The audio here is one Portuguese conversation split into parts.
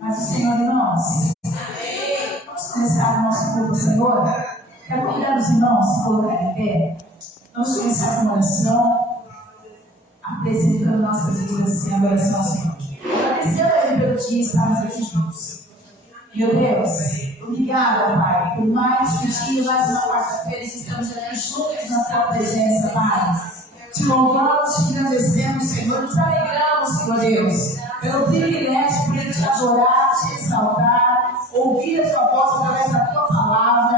Mas o Senhor em nós. Vamos começar o nosso culto, Senhor. Quero convidar os irmãos a se colocarem em pé. Vamos começar com uma oração, apresentando nossas vidas em adoração ao Senhor. Agradecendo a Ele pelo dia estarmos aqui juntos. Meu Deus, obrigada, Pai, por mais um dia, mais uma quarta-feira, estamos aqui juntos na Tua presença, Pai. Te louvamos, te agradecemos, Senhor, nos alegramos, Senhor Deus, pelo privilégio de poder te adorar, te exaltar, ouvir a Tua voz através da Tua palavra.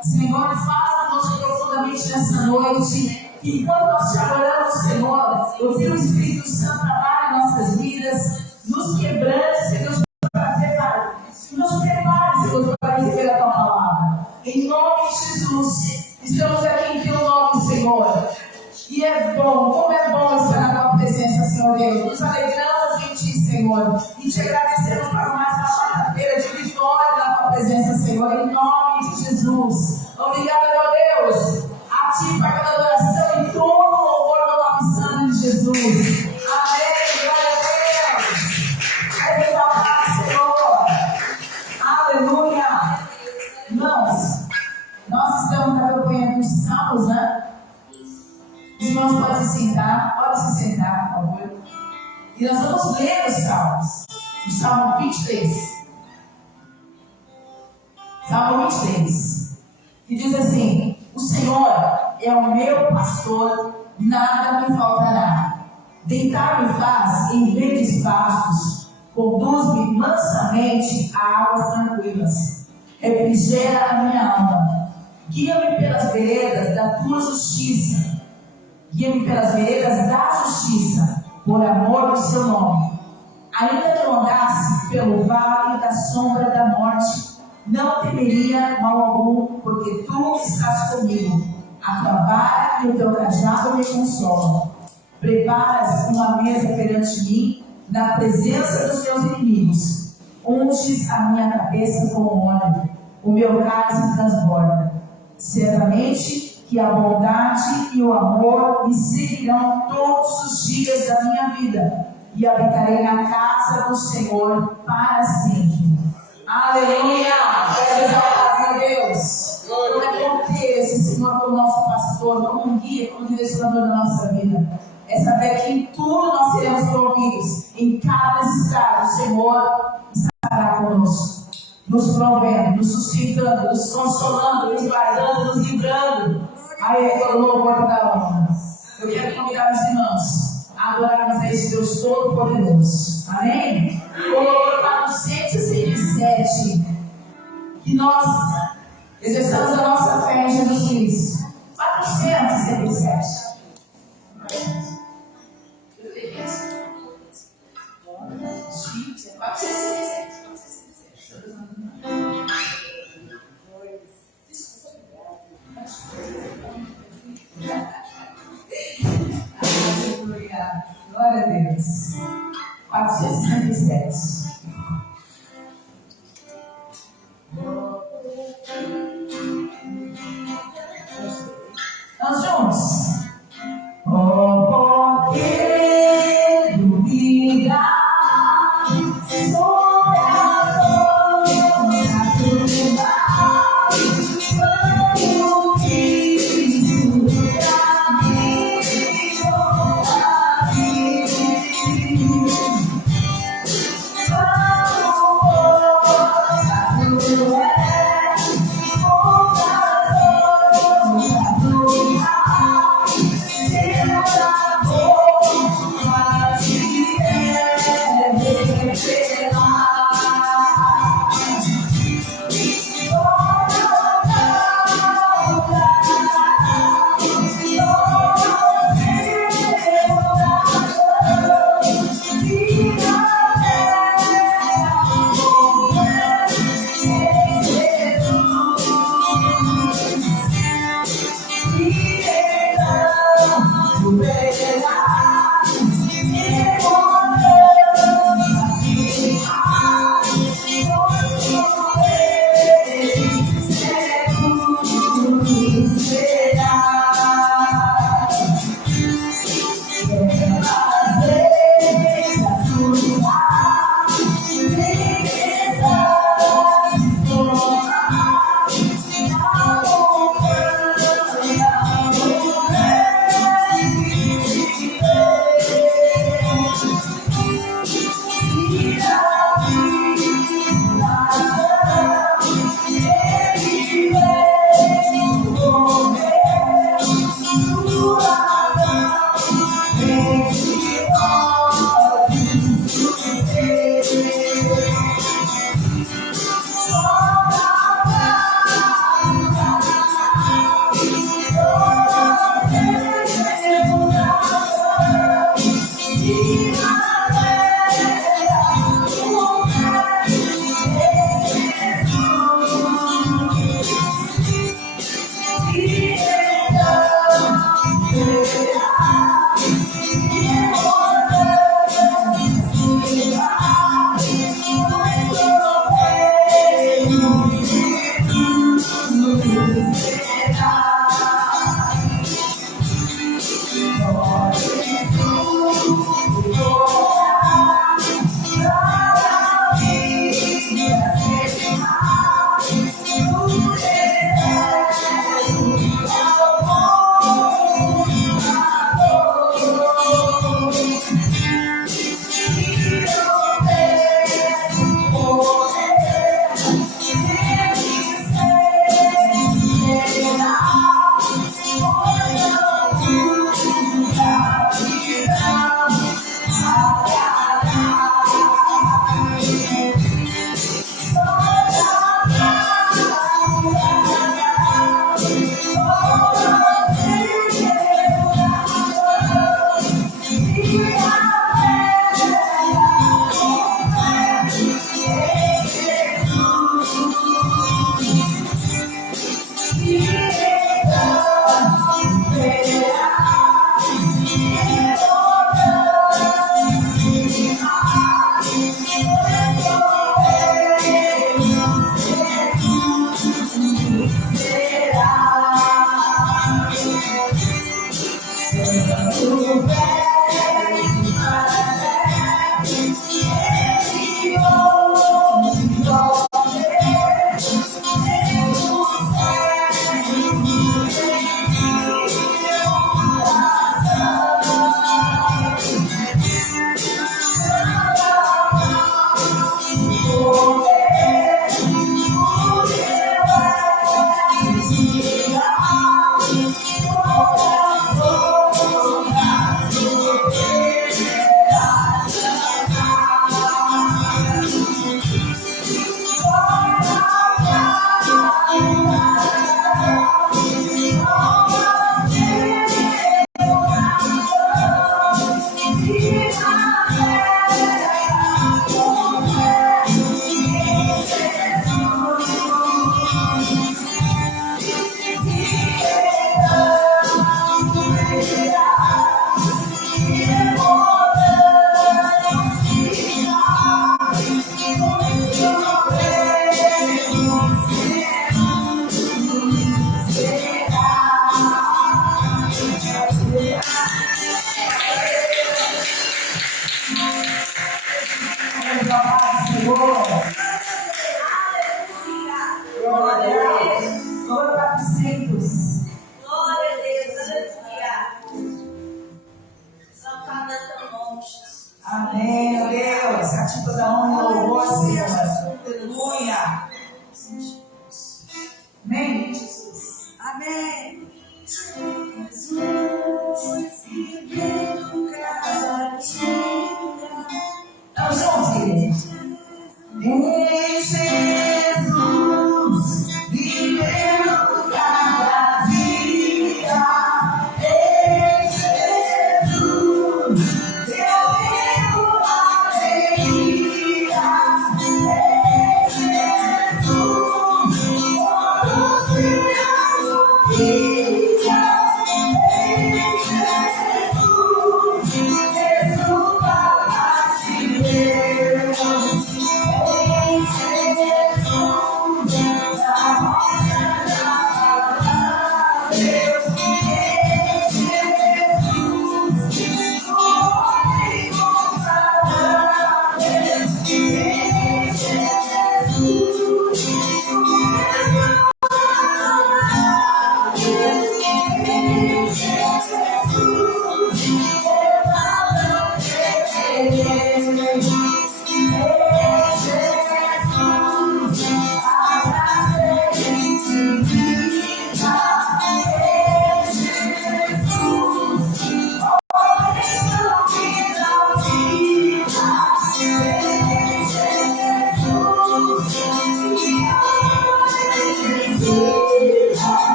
Senhor, fala-nos profundamente nessa noite, e enquanto nós te adoramos, Senhor, o Teu Espírito Santo trabalha em nossas vidas, nos quebrante, Senhor, nos prepare, Senhor, para receber a Tua palavra. Em nome de Jesus, estamos aqui em Teu nome, Senhor. E é bom, como é bom estar na Tua presença, Senhor Deus. Nos alegramos em Ti, Senhor. E Te agradecemos por mais uma quarta-feira de vitória na Tua presença, Senhor. Em nome de Jesus. Obrigada, meu Deus. A Ti, para cada adoração e todo louvor no nome santo de Jesus. Amém. Glória a Deus. É exaltar, Senhor. Aleluia. Irmãos, nós estamos na campanha dos Salmos, né? Os irmãos podem se sentar, por favor. E nós vamos ler os Salmos. O Salmo 23. Salmo 23. Que diz assim: o Senhor é o meu pastor, nada me faltará. Deitar-me faz em verdes pastos, conduz-me mansamente a águas tranquilas. Refrigera a minha alma. Guia-me pelas veredas da tua justiça. Guia-me pelas veredas da justiça, por amor do seu nome. Ainda que eu andasse pelo vale da sombra da morte, não temeria mal algum, porque tu estás comigo. A tua vara e o teu cajado me consolam. Preparas uma mesa perante mim, na presença dos meus inimigos. Unges a minha cabeça com óleo, o meu cálice transborda. Certamente que a bondade e o amor me seguirão todos os dias da minha vida, e habitarei na casa do Senhor para sempre. Aleluia! Quero exaltar a Deus. Como é bom ter esse Senhor como nosso pastor, como um guia, como direcionador da nossa vida. É saber que em tudo nós seremos providos, em cada estrada o Senhor estará conosco, nos provendo, nos sustentando, nos consolando, nos guardando, nos livrando. Aí é o louvor da honra. Eu quero convidar os irmãos a adorarmos a esse Deus Todo-Poderoso. Amém? O louvor 467. Que nós exerçamos a nossa fé em Jesus Cristo. 467. Glória a Deus. 467. Nós juntos. Oh, porque duvidar sobre a sombra do mar, quando Cristo pra mim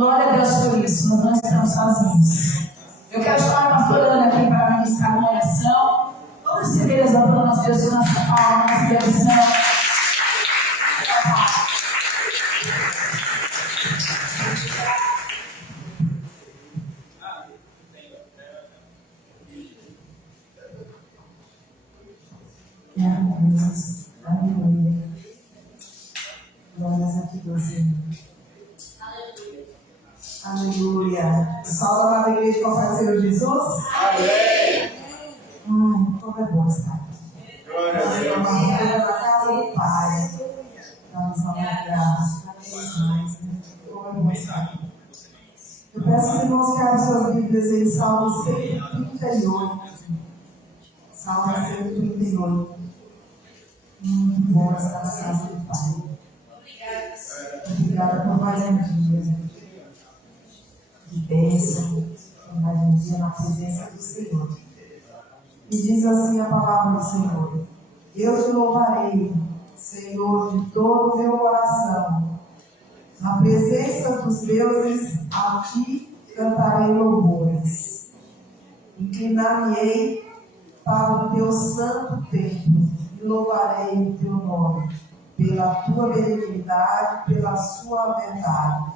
Glória a Deus por isso, nós não estamos sozinhos. Eu quero chamar a pastora Ana aqui para ministrar uma oração. Vamos receber as palavras de Deus e nossa palma, nossa bênção. Deus. Aleluia. Glórias a Deus, Senhor. Aleluia. Salve a amada igreja com o Senhor Jesus. Amém. Como é bom estar. Glória a Deus. Na casa do Pai. Vamos dar graça. Como é bom estar. Eu peço aos irmãos que abram suas Bíblias em Salmo 138. Salmo 138. Muito bom estar na casa do Pai. Obrigada por mais um dia de bênção, por mais um dia na presença do Senhor. E diz assim a palavra do Senhor: Eu te louvarei, Senhor, de todo o meu coração. Na presença dos deuses, a ti cantarei louvores. Inclinar-me-ei para o teu santo templo e louvarei o teu nome, pela tua benignidade, pela sua verdade.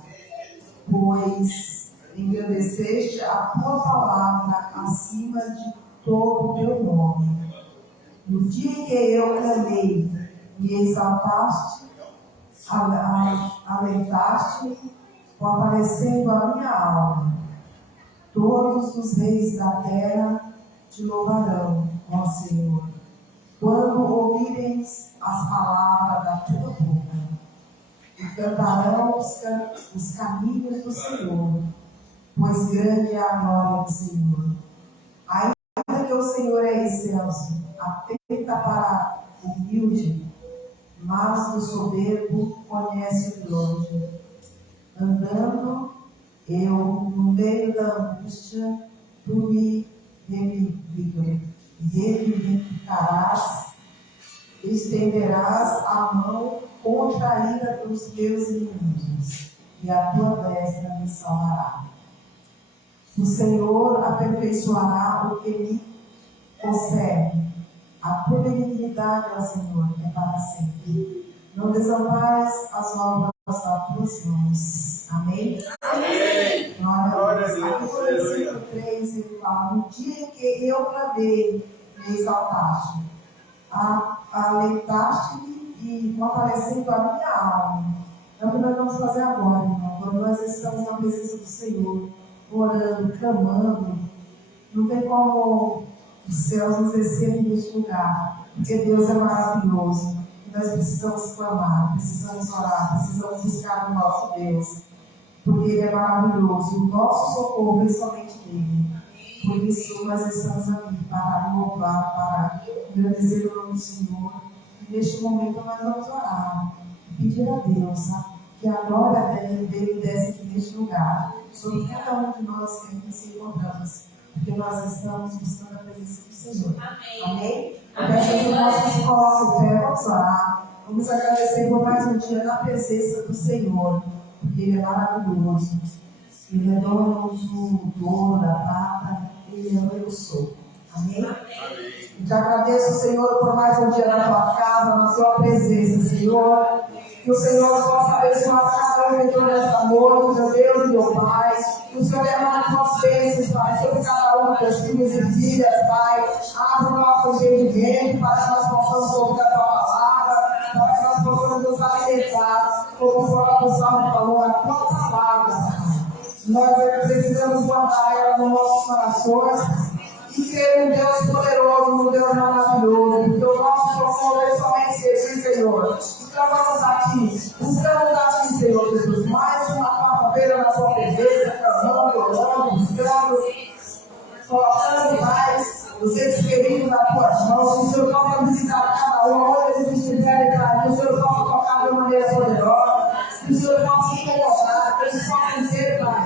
Pois engrandeceste a tua palavra acima de todo o teu nome. No dia em que eu clamei, me exaltaste, alentaste-me, fortalecendo a minha alma. Todos os reis da terra te louvarão, ó Senhor, quando ouvirem as palavras da tua boca, e cantarão os caminhos do Senhor, pois grande é a glória do Senhor. Ainda que o Senhor é excelso, atenta para o humilde, mas o soberbo conhece de longe. Andando eu no meio da angústia, tu me reivindicarás, estenderás a mão contra a ira dos meus inimigos, e a tua destra me salvará. O Senhor aperfeiçoará o que me concerne. A tua benignidade, ó Senhor, é para sempre. Não desampares as obras das tuas mãos. Amém? Amém. Glória a Deus. Aqui no versículo 3 ele fala: No dia em que eu clamei, me exaltaste, alentaste-me e fortalecendo a minha alma. É o que nós vamos fazer agora, irmão. Quando nós estamos na presença do Senhor, orando, clamando, não tem como os céus nos descerem neste lugar, porque Deus é maravilhoso. E nós precisamos clamar, precisamos orar, precisamos buscar o nosso Deus, porque Ele é maravilhoso. O nosso socorro é somente nele. Por isso nós estamos aqui para louvar, para agradecer o nome do Senhor. E neste momento nós vamos orar e pedir a Deus, que a glória dele desce aqui neste lugar, sobre cada um de nós que aqui se encontramos, porque nós estamos buscando a presença do Senhor. Amém? Eu peço que nós nos coloquem em pé, vamos orar, vamos agradecer por mais um dia na presença do Senhor, porque Ele é maravilhoso. Ele é dono do ouro, da prata, Ele é o eu sou. Amém? Te agradeço, Senhor, por mais um dia na tua casa, na tua presença, Senhor. Que o Senhor possa abençoar cada um de toda esta noite, meu Deus e meu Pai. Que o Senhor derrame tuas bênçãos, Pai, sobre cada um dos filhos e filhas, Pai. Abra o nosso entendimento para que nós possamos ouvir a tua palavra, para que nós possamos nos alimentar, como o próprio Salmo falou, a tua palavra, Pai. Nós precisamos guardar ela nos nossos corações e crer no Deus poderoso, no Deus maravilhoso, porque o nosso socorro é somente esse, Senhor. Estamos aqui, Senhor Jesus, mais uma quarta-feira na sua presença, clamando, orando, buscando, colocando mais os seres queridos nas tuas mãos. Que o Senhor possa visitar cada um, onde eles estiverem, Pai. Que o Senhor possa tocar de uma maneira poderosa, que o Senhor possa incomodar, que eles possam ter, Pai,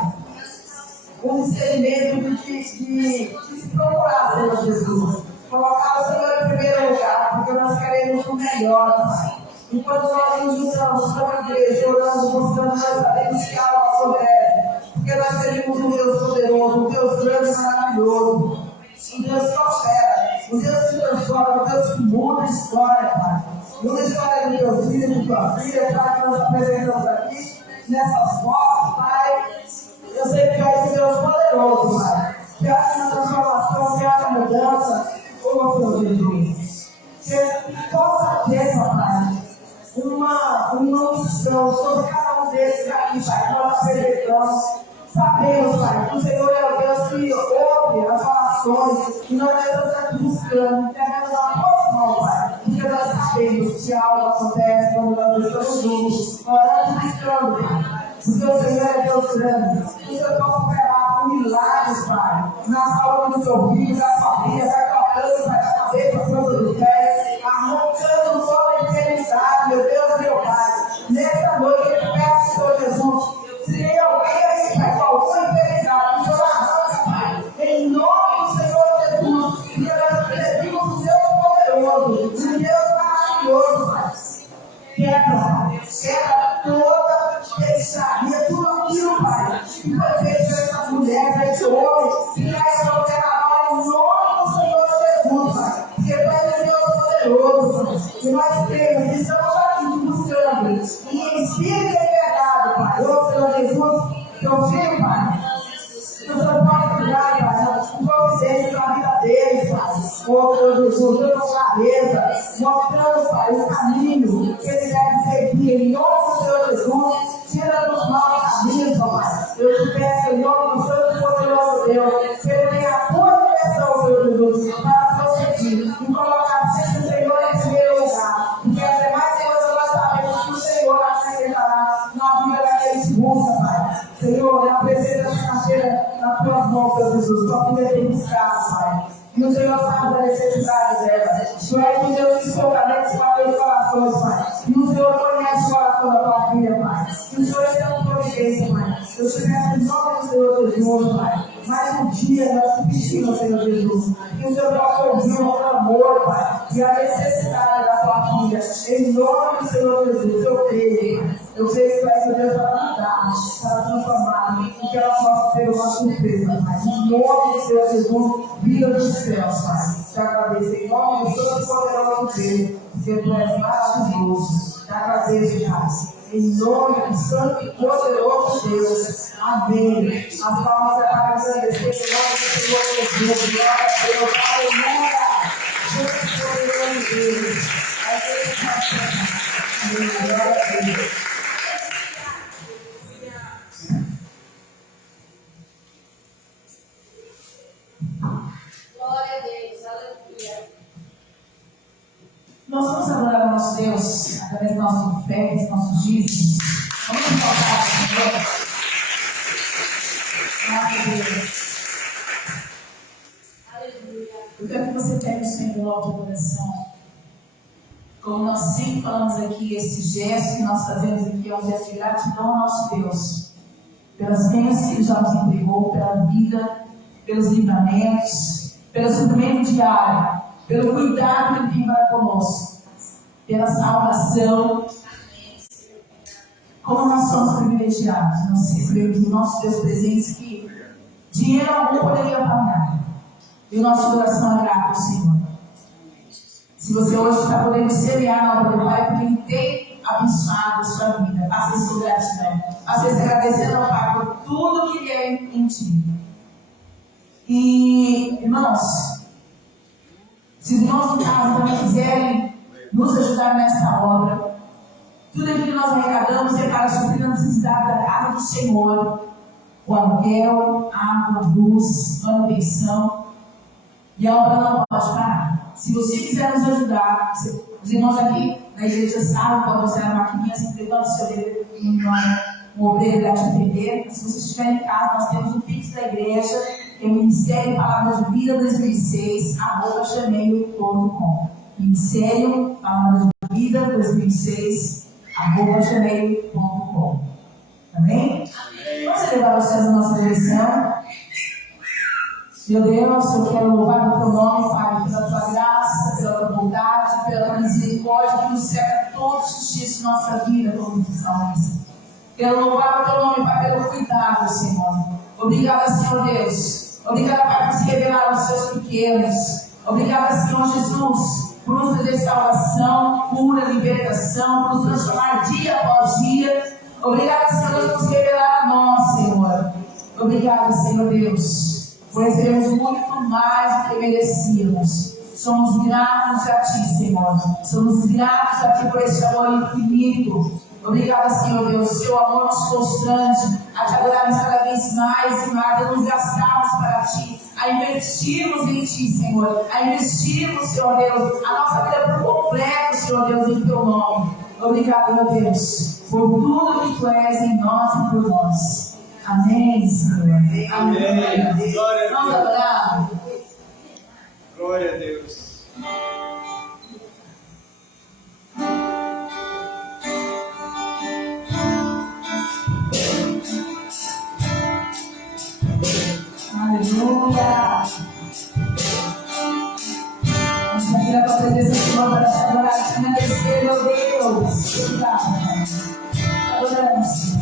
um discernimento de se procurar, Senhor Jesus. Colocar o Senhor em primeiro lugar, porque nós queremos o melhor, Pai. Enquanto nós nos juntamos como igreja, orando, buscando, nós sabemos que há uma soberana, porque nós temos um Deus poderoso, um Deus grande e maravilhoso, um Deus que opera, um Deus que transforma, um Deus que muda a história, Pai. Muda a história do teu filho, de tua filha, Pai, que nós apresentamos aqui, nessas fotos, Pai. Eu sei que é um Deus poderoso, Pai. Que haja uma transformação, que haja mudança, ô Senhor Jesus. Que aqui, Pai, nós apresentamos. Sabemos, Pai, que o Senhor é o Deus que ouve as orações e nós estamos aqui buscando, entendemos a porção, Pai, porque nós sabemos que algo acontece quando nós estamos juntos, orando e buscando, Pai. Porque o Senhor é Deus grande, o Senhor pode operar com milagres, Pai, na saúde do seu filho, da família, vai tocando, Pai, da cabeça, sobre os pés, arrancando toda a enfermidade, meu Deus, meu Pai. Nesta noite, eu peço, Senhor Jesus, se tem alguém aí, Pai, com alguma enfermidade, o Senhor arranca, Pai, em nome do Senhor Jesus, e nós pedimos o Deus poderoso, o Deus maravilhoso, Pai. Quebra toda feitiçaria, tudo aquilo, Pai, que foi feito por essa mulher, por esse homem, que vai colocar agora em nome do Senhor Jesus, Pai, porque tu és Deus poderoso, Pai, e nós cremos, e estamos aqui buscando, em espírito e verdade, Pai, ô Senhor Jesus, teu filho, Pai, que o Senhor pode cuidar, Pai, o providência para a vida deles, Pai, ô Senhor Jesus, dando clareza, mostrando, Pai, o caminho que ele deve seguir, em nome do Senhor Jesus, tira dos maus caminhos, Pai. Eu te peço, em nome do Santo e Poderoso Deus, que ele tenha a tua direção, Senhor Jesus, para prosseguir e colocar sempre o Senhor em primeiro lugar, porque as demais coisas nós sabemos que o Senhor acrescentará na vida daqueles que buscam, Pai. Senhor, eu apresento essa carteira nas tuas mãos, Senhor Jesus, tua filha tem buscado, Pai. E o Senhor sabe da necessidade dela. Tu és um Deus que sobramente sabe os corações, Pai. E o Senhor conhece o coração da tua filha, Pai. E o Senhor é tão providência, Pai. Eu te peço em nome do Senhor Jesus, Pai. Mais um dia nós te pedimos, Senhor Jesus. Que o Senhor possa ouvir o amor, Pai. E a necessidade da tua filha. Em nome do Senhor Jesus, eu creio, Pai. Eu creio que tu és o Deus para mudar, para transformar. E que ela possa ter uma surpresa, Pai. Em nome do Senhor Jesus, vida dos céus, Pai. Te agradeço em nome do Santo e Poderoso Deus, porque tu és maravilhoso. Te agradeço, Pai. Em nome do Santo e Poderoso Deus. Amém. As palmas é para agradecer em nome do Senhor Jesus. Glória a Deus. Aleluia. Jesus poderoso Deus. Amém. Glória a Deus. Glória a Deus, aleluia. Nós vamos adorar o nosso Deus através do nosso fé, dos nossos dízimos. Vamos colocar o Senhor. Glória a Deus. Aleluia. Eu quero que você pegue o Senhor ao teu coração. Como nós sempre falamos aqui, esse gesto que nós fazemos aqui é um gesto de gratidão ao nosso Deus. Pelas bênçãos que Ele já nos entregou, pela vida, pelos livramentos, pelo suprimento diário, pelo cuidado que Ele tem para conosco, pela salvação. Como nós somos privilegiados, nós recebemos do nosso Deus presentes que dinheiro algum poderia pagar. E o nosso coração é grato ao Senhor. Se você hoje está podendo semear na obra do Pai, porque Ele tem abençoado a sua vida, faça a sua gratidão. Às vezes agradecendo ao Pai por tudo que Ele é em ti. E, irmãos, se os irmãos do casa também quiserem nos ajudar nessa obra, tudo aquilo que nós arrecadamos é para suprir a necessidade da casa do Senhor, o aluguel, água, luz, manutenção, e a obra não pode parar. Se você quiser nos ajudar, os irmãos aqui na igreja sabem quando você é maquininha, se levanta o seu dedo um obreiro irá te atender. Se você estiver em casa, nós temos o Pix da igreja, que é o Ministério Palavra de Vida 2006, @gmail.com. Ministério Palavra de Vida 2006, @gmail.com. Amém? Vamos elevar vocês a nossa direção. Meu Deus, eu quero louvar o teu nome, Pai, pela tua graça, pela tua bondade, pela tua misericórdia que nos cerca todos os dias de nossa vida como cristãos. Quero louvar o teu nome, Pai, pelo cuidado, Senhor. Obrigada, Senhor Deus. Obrigada, Pai, por se revelar aos seus pequenos. Obrigada, Senhor Jesus, por nos trazer salvação, cura, libertação, por nos transformar dia após dia. Obrigada, Senhor Deus, por se revelar a nós, Senhor. Obrigada, Senhor Deus, por recebermos muito mais do que merecíamos. Somos gratos a Ti, Senhor. Somos gratos a Ti por esse amor infinito. Obrigada, Senhor Deus, seu amor nos constrange a te adorarmos cada vez mais e mais, a nos gastarmos para Ti, a investirmos em Ti, Senhor, a investirmos, Senhor Deus, a nossa vida por completo, Senhor Deus, em Teu nome. Obrigado, meu Deus, por tudo que Tu és em nós e por nós. Amém, Senhor. Amém. Glória a Vamos Deus. adorar? Glória a Deus. Aleluia. Vamos aqui na tua presença, Senhor, para te adorar, te agradecer, meu Deus. Obrigado, Pai. Te adoramos, Senhor.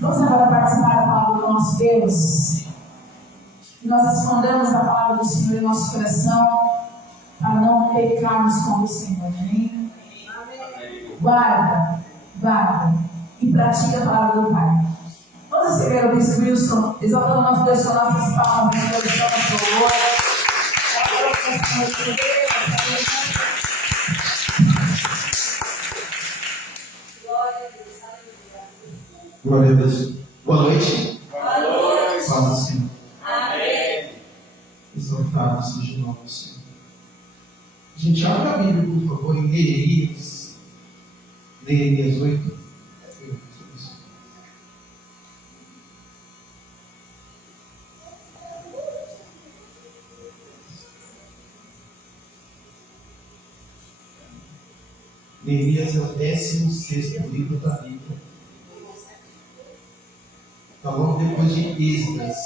Vamos agora participar da palavra do nosso Deus. E nós escondemos a palavra do Senhor em nosso coração para não pecarmos com o Senhor. Amém? Guarda e pratica a palavra do Pai. Vamos receber o Bispo Wilson, exaltando o nosso Deus com nossas palavras, em adoração ao louvor. Glória a Deus. Boa noite. Boa noite. Fala assim. Amém. Exaltado seja o nome do Senhor. A gente abre a Bíblia, por favor, em Neemias. Neemias 8. Neemias é o 16º livro da Bíblia. Está logo depois de Esdras.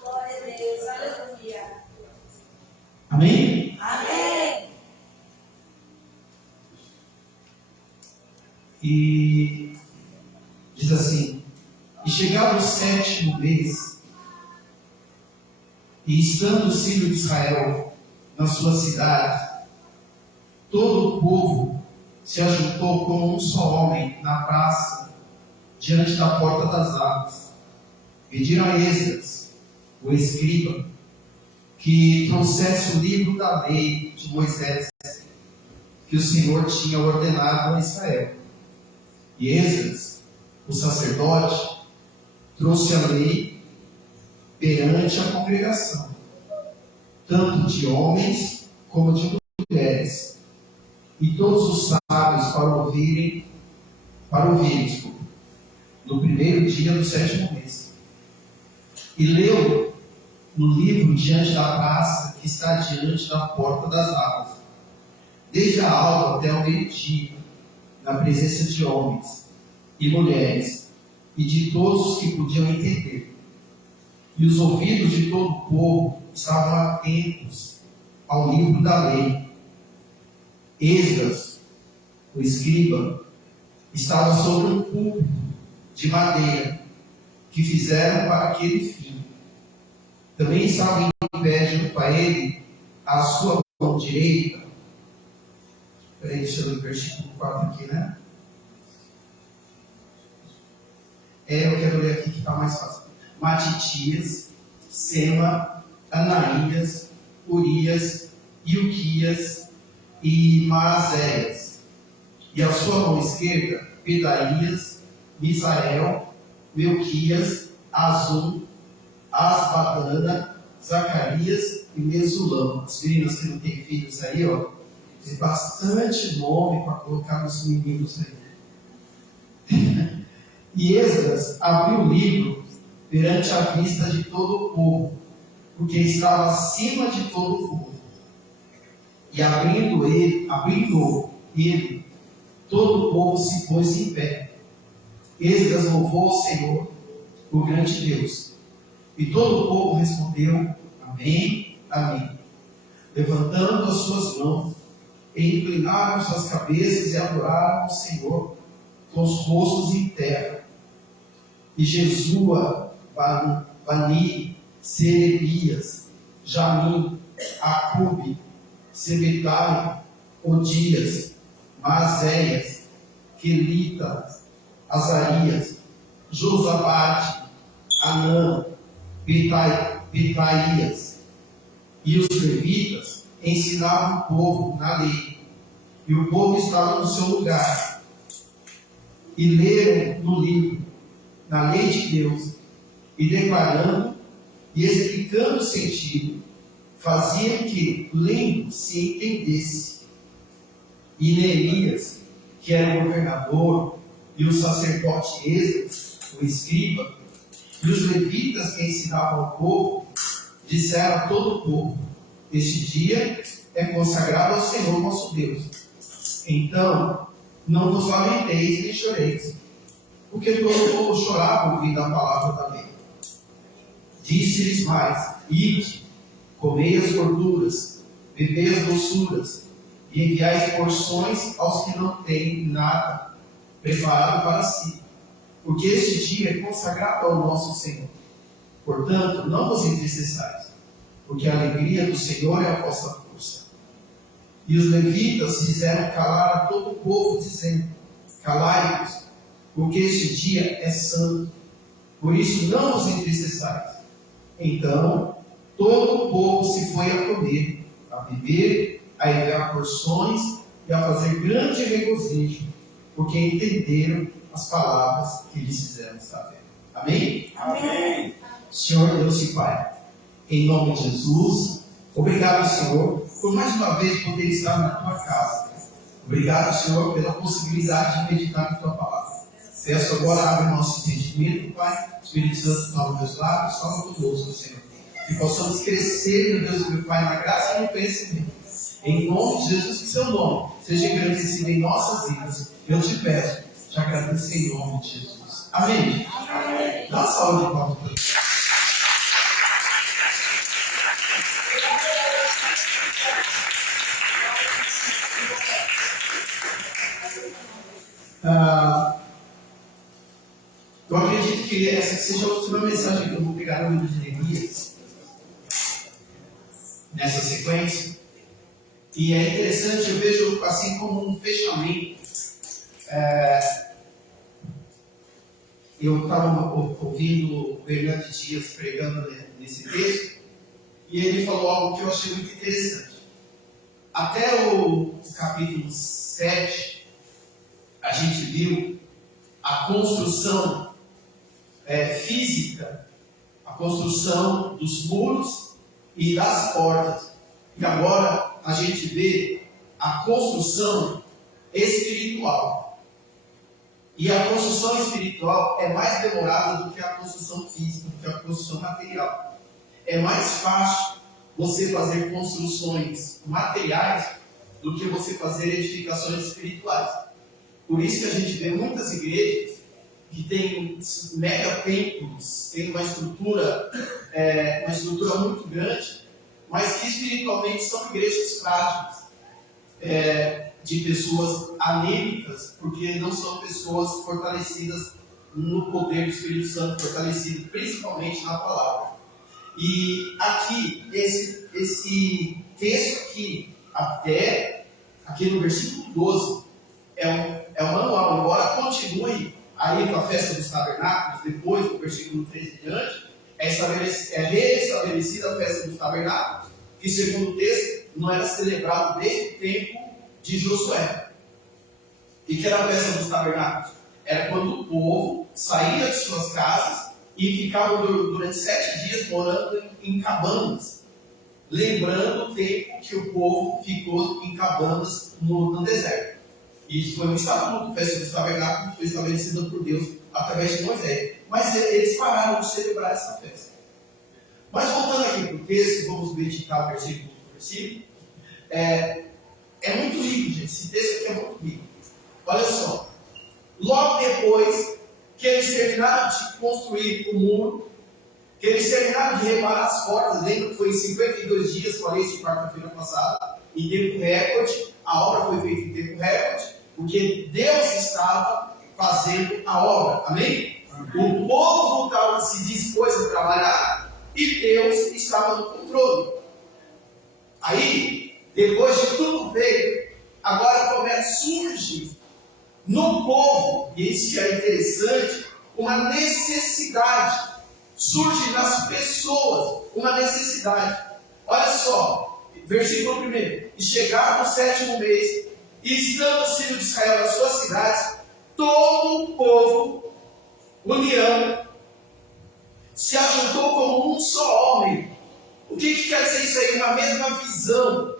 Glória a Deus, aleluia. Amém? Amém. E diz assim: e chegado o 7º mês, e estando os filhos de Israel na sua cidade, todo o povo se ajuntou como um só homem na praça, diante da porta das águas. Pediram a Esdras, o escriba, que trouxesse o livro da lei de Moisés, que o Senhor tinha ordenado a Israel. E Esdras, o sacerdote, trouxe a lei perante a congregação, tanto de homens como de mulheres, e todos os sábios para ouvirem, no primeiro dia do 7º mês. E leu no livro diante da praça que está diante da porta das águas, desde a alva até o meio-dia, na presença de homens e mulheres, e de todos os que podiam entender. E os ouvidos de todo o povo estavam atentos ao livro da lei. Esdras, o escriba, estava sobre um púlpito de madeira que fizeram para aquele fim. Também estava em pé junto a ele, à sua mão direita. Peraí, deixa eu ler o versículo 4 aqui, né? Eu quero ler aqui que está mais fácil. Matitias, Sema, Anaías, Urias, Ilquias e Maazéias. E à sua mão esquerda, Pedaías, Misael, Melquias, Azum, Asbadana, Zacarias e Mesulão. As meninas que não têm filhos aí, ó, tem bastante nome para colocar nos meninos aí. E Esdras abriu o livro perante a vista de todo o povo, porque estava acima de todo o povo. E abrindo ele, todo o povo se pôs em pé. Esdras louvou ao Senhor, o grande Deus. E todo o povo respondeu: Amém, Amém. Levantando as suas mãos, e inclinaram suas cabeças e adoraram ao Senhor com os rostos em terra. E Jesua, Bani, Serebias, Jamim, Acube, Sebetai, Odias, Maazéias, Quelita, Azarias, Josabade, Anã, Betaias. E os levitas ensinavam o povo na lei, e o povo estava no seu lugar. E leram no livro, na lei de Deus, e declarando e explicando o sentido, faziam que, lendo, se entendesse. E Neemias, que era o governador, e o sacerdote Esdras, o escriba, e os levitas que ensinavam ao povo, disseram a todo o povo: este dia é consagrado ao Senhor nosso Deus. Então, não vos lamenteis nem choreis, porque todo o povo chorava ouvindo a palavra da lei. Disse-lhes mais: ide, comei as gorduras, bebei as doçuras, e enviai porções aos que não têm nada preparado para si, porque este dia é consagrado ao nosso Senhor. Portanto, não vos entristeçais, porque a alegria do Senhor é a vossa força. E os levitas fizeram calar a todo o povo, dizendo: calai-vos, porque este dia é santo, por isso não vos entristeçais. Então todo o povo se foi a comer, a beber, a enviar porções e a fazer grande regozijo, porque entenderam as palavras que lhes fizeram saber. Amém? Amém. Senhor Deus e Pai, em nome de Jesus, obrigado, Senhor, por mais uma vez poder estar na tua casa. Obrigado, Senhor, pela possibilidade de meditar na tua palavra. Peço agora, abre o nosso entendimento, Pai. Espírito Santo, fala meus lábios, fala conosco, Senhor. Que possamos crescer, meu Deus, meu Pai, na graça e no conhecimento. Em nome de Jesus, que seu nome seja engrandecido em nossas vidas. Eu te peço, te agradeço em nome de Jesus. Amém? Amém. Dá uma salva de palmas para Deus. Eu acredito que essa seja a última mensagem que eu vou pegar no livro de Neemias, nessa sequência. E é interessante, eu vejo assim como um fechamento. Eu estava ouvindo o Bernardo Dias pregando nesse texto, e ele falou algo que eu achei muito interessante. Até o capítulo 7, a gente viu a construção física, a construção dos muros e das portas. E agora a gente vê a construção espiritual. E a construção espiritual é mais demorada do que a construção física, do que a construção material. É mais fácil você fazer construções materiais do que você fazer edificações espirituais. Por isso que a gente vê muitas igrejas que têm mega templos, têm uma estrutura muito grande, mas que espiritualmente são igrejas frágeis, de pessoas anêmicas, porque não são pessoas fortalecidas no poder do Espírito Santo, fortalecidas principalmente na palavra. E aqui, esse texto aqui, até aqui no versículo 12, é um manual, embora continue aí com a festa dos tabernáculos, depois do versículo 13 em diante, é reestabelecida a festa dos tabernáculos, que segundo o texto, não era celebrado desde o tempo de Josué. E que era a festa dos tabernáculos? Era quando o povo saía de suas casas e ficava durante 7 dias morando em cabanas, lembrando o tempo que o povo ficou em cabanas no deserto. Isso foi um estatuto, a festa dos tabernáculos foi estabelecida por Deus através de Moisés. Mas eles pararam de celebrar essa festa. Mas voltando aqui para o texto, vamos meditar versículo por versículo. É muito rico, gente. Esse texto aqui é muito rico. Olha só. Logo depois que eles terminaram de construir o muro, que eles terminaram de reparar as portas, lembra que foi em 52 dias, falei isso quarta-feira passada, em tempo recorde, a obra foi feita em tempo recorde, porque Deus estava fazendo a obra, amém? O povo se dispôs a trabalhar e Deus estava no controle. Aí, depois de tudo feito, agora surge no povo, e isso que é interessante, uma necessidade. Surge nas pessoas uma necessidade. Olha só, versículo 1. E chegaram no 7º mês, e estando os filhos de Israel nas suas cidades, todo o povo, união, se ajuntou como um só homem. O que quer dizer isso aí? Uma mesma visão,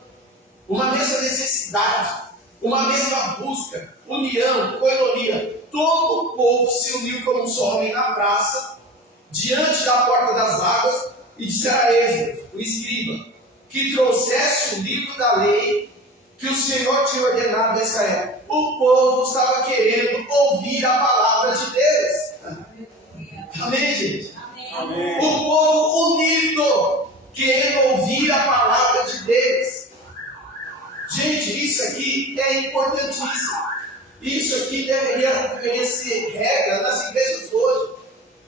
uma mesma necessidade, uma mesma busca, união, coinonia. Todo o povo se uniu como um só homem na praça, diante da porta das águas, e disseram a Esdras, o escriba, que trouxesse o livro da lei que o Senhor tinha ordenado a Israel. O povo estava querendo ouvir a palavra de Deus. Amém, gente? Amém. O povo unido, querendo ouvir a palavra de Deus. Gente, isso aqui é importantíssimo. Isso aqui deveria ser regra nas igrejas hoje.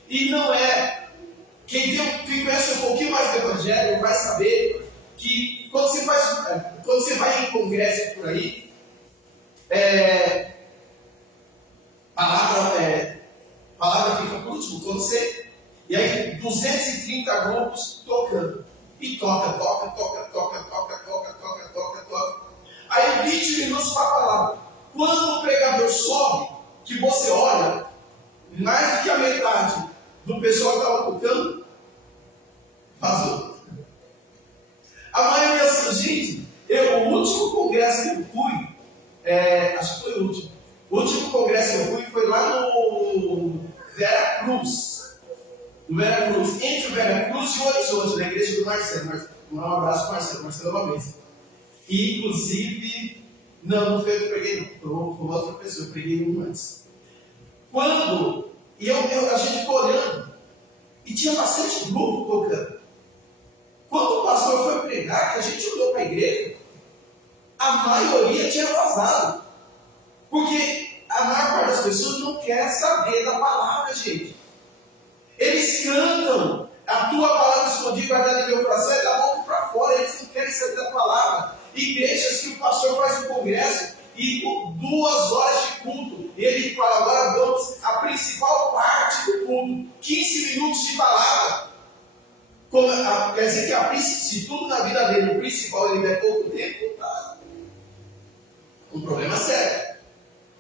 E não é. Quem conhece um pouquinho mais do Evangelho vai saber que quando você vai em congresso por aí, palavra fica por último, e aí 230 grupos tocando. E toca. Aí 20 minutos para a palavra. Quando o pregador sobe, que você olha, mais do que a metade do pessoal que estava tocando, vazou. A maioria dessas gente, o último congresso que eu fui, acho que foi o último. O último congresso que eu fui foi lá no Veracruz. No Veracruz, entre o Veracruz e o Horizonte, na igreja do Marcelo. Um abraço para o Marcelo uma vez. E, inclusive, não foi eu que preguei, não. Foi outra pessoa, eu preguei um antes. Quando a gente ficou olhando, e tinha bastante grupo tocando. Quando o pastor foi pregar, que a gente olhou para a igreja, a maioria tinha vazado. Porque a maior parte das pessoas não quer saber da palavra, gente. Eles cantam a tua palavra escondida, guardada em meu coração, é da boca para fora, eles não querem saber da palavra. Igrejas que o pastor faz um congresso e 2 horas de culto, ele fala, agora vamos a principal parte do culto, 15 minutos de palavra. Quer dizer que se tudo na vida dele, o principal, ele der pouco tempo, tá um problema sério.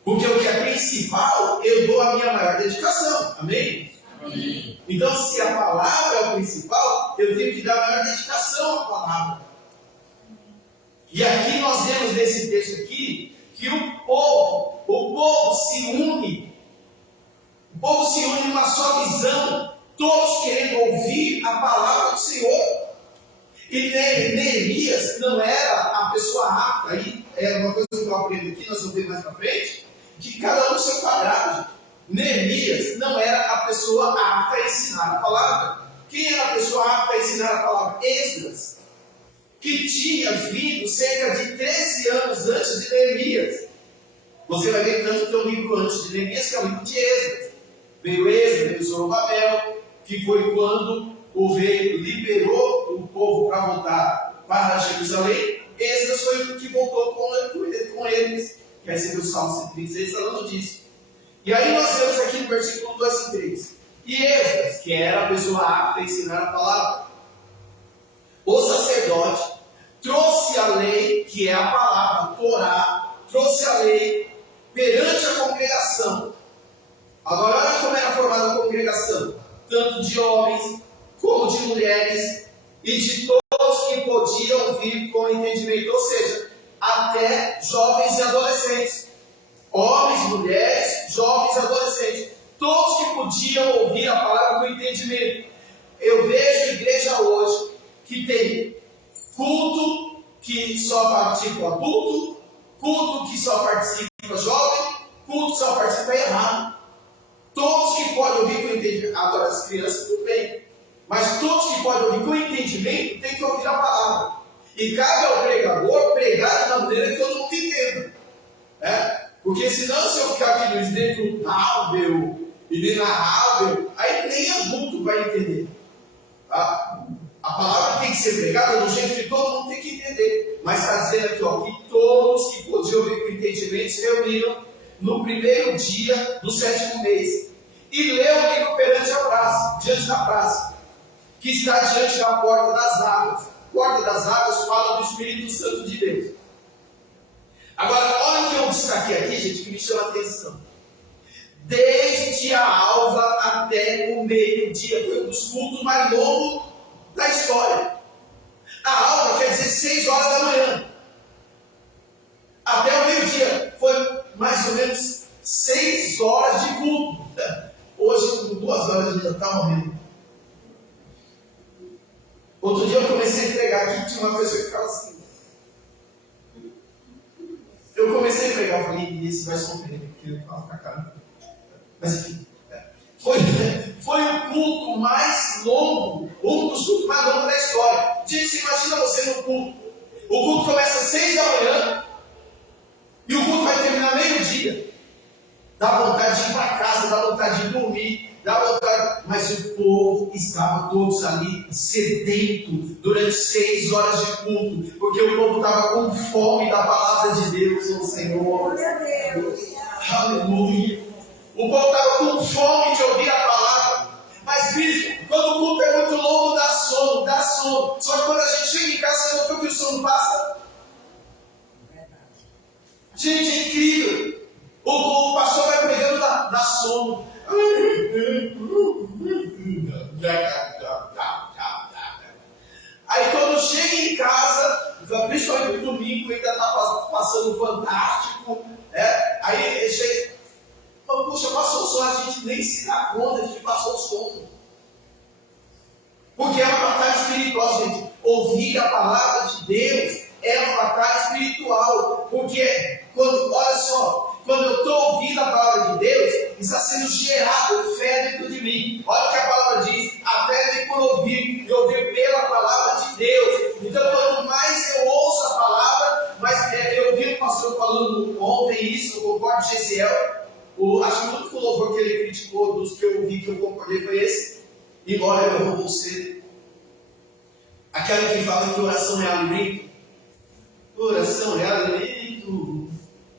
Porque o que é principal, eu dou a minha maior dedicação. Amém? Amém. Então, se a palavra é o principal, eu tenho que dar a maior dedicação à palavra. E aqui nós vemos nesse texto aqui, que o povo se une. O povo se une em uma só visão, todos querendo ouvir a palavra do Senhor. E Neemias não era a pessoa apta, aí é uma coisa que eu aprendo aqui, nós vamos ver mais para frente, que cada um no seu quadrado. Neemias não era a pessoa apta a ensinar a palavra. Quem era a pessoa apta a ensinar a palavra? Esdras, que tinha vindo cerca de 13 anos antes de Neemias. Você vai ver tanto que eu livro antes de Neemias, que é o livro de Esdras. Veio Esdras, veio Zorobabel, que foi quando o rei liberou o povo para voltar para Jerusalém. Esdras foi o que voltou com eles. Quer dizer, o Salmo 136 falando disso. E aí nós vemos aqui no versículo 2 e 3. E Esdras, que era a pessoa apta a ensinar a palavra, o sacerdote, trouxe a lei, que é a palavra, a Torá, trouxe a lei perante a congregação. Agora, olha como era formada a congregação, tanto de homens como de mulheres, e de todos que podiam ouvir com entendimento, ou seja, até jovens e adolescentes. Homens, mulheres, jovens e adolescentes. Todos que podiam ouvir a palavra com entendimento. Eu vejo igreja hoje que tem culto que só participa adulto, culto que só participa jovem, culto que só participa errado. Todos que podem ouvir com entendimento, agora as crianças tudo bem, mas todos que podem ouvir com entendimento têm que ouvir a palavra. E cabe ao pregador pregar da maneira que todo mundo entenda. Porque senão, se eu ficar aqui no inescrutável, inenarrável, aí nem adulto vai entender. A palavra tem que ser pregada do jeito que todo mundo tem que entender. Mas está dizendo aqui, que todos que podiam ouvir com entendimento se reuniram no primeiro dia do 7º mês. E leu o livro perante a praça, diante da praça, que está diante da porta das águas. Porta das águas fala do Espírito Santo de Deus. Agora, olha o que eu destaquei aqui, gente, que me chama a atenção. Desde a alva até o meio-dia, foi um dos cultos mais longos da história. A alva quer dizer 6 horas da manhã. Até o meio-dia, foi mais ou menos 6 horas de culto. Hoje, com 2 horas, a gente já está morrendo. Outro dia eu comecei a pregar aqui, tinha uma pessoa que ficava assim. Eu comecei a pregar, falei, esse vai sofrer, porque eu falo pra cá. Mas enfim, foi o culto mais longo, um dos cultos mais longos da história. Gente, você imagina você no culto. O culto começa às 6 da manhã e o culto vai terminar meio-dia. Dá vontade de ir para casa, dá vontade de dormir, dá vontade. Mas o povo estava todos ali sedento durante 6 horas de culto, porque o povo estava com fome da palavra de Deus, o Senhor. Aleluia. O povo estava com fome de ouvir a palavra. Mas, bispo, quando o culto é muito longo, dá sono, dá sono. Só que quando a gente chega em casa, você notou que o sono passa? Gente, é incrível. O pastor vai pregando, dá sono. Aí quando chega em casa, principalmente no domingo, ainda está passando fantástico. Aí ele chega, puxa, passou o sono, a gente nem se dá conta de que passou o sono. Porque é uma batalha espiritual, gente. Ouvir a palavra de Deus é uma batalha espiritual. Porque, olha só, quando eu estou ouvindo a palavra de Deus, está sendo gerado fé dentro de mim. Olha o que a palavra diz: a fé vem por ouvir, e ouvir pela palavra de Deus. Então, quanto mais eu ouço a palavra, eu ouvi o pastor falando ontem isso, o Corte Gesiel. Acho que o único louvor que ele criticou dos que eu ouvi, que eu concordei, foi esse. Embora eu não vou ser aquela que fala que oração é alimento. Oração é alimento.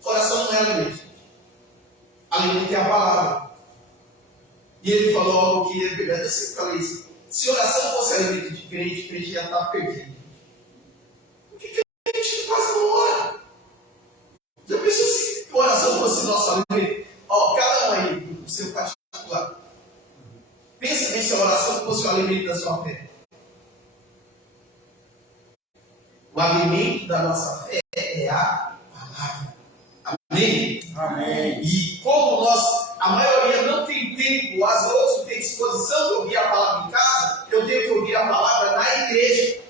Oração não é alimento. Alimento é a palavra. E ele falou algo que é verdade. Eu sempre falei isso. Se oração fosse alimento de crente, crente já está perdido. Por que a gente quase não ora? Já pensou se oração fosse nosso alimento? Cada um aí, no seu particular. Pensa bem se a oração fosse o alimento da sua fé. O alimento da nossa fé é a palavra. Amém? Amém. E como a maioria não tem tempo, as outras não têm disposição de ouvir a palavra em casa, eu tenho que ouvir a palavra na igreja.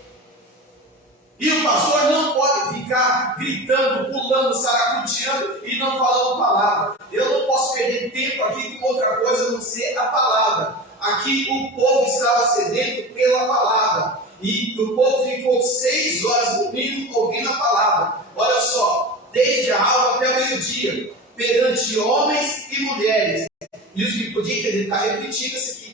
E o pastor não pode ficar gritando, pulando, saracuteando e não falando palavra. Eu não posso perder tempo aqui com outra coisa a não ser a palavra. Aqui o povo estava sedento pela palavra. E o povo ficou 6 horas no mínimo ouvindo a palavra. Olha só, desde a alva até o meio-dia, perante homens e mulheres. E os que podiam entender, está repetindo isso aqui.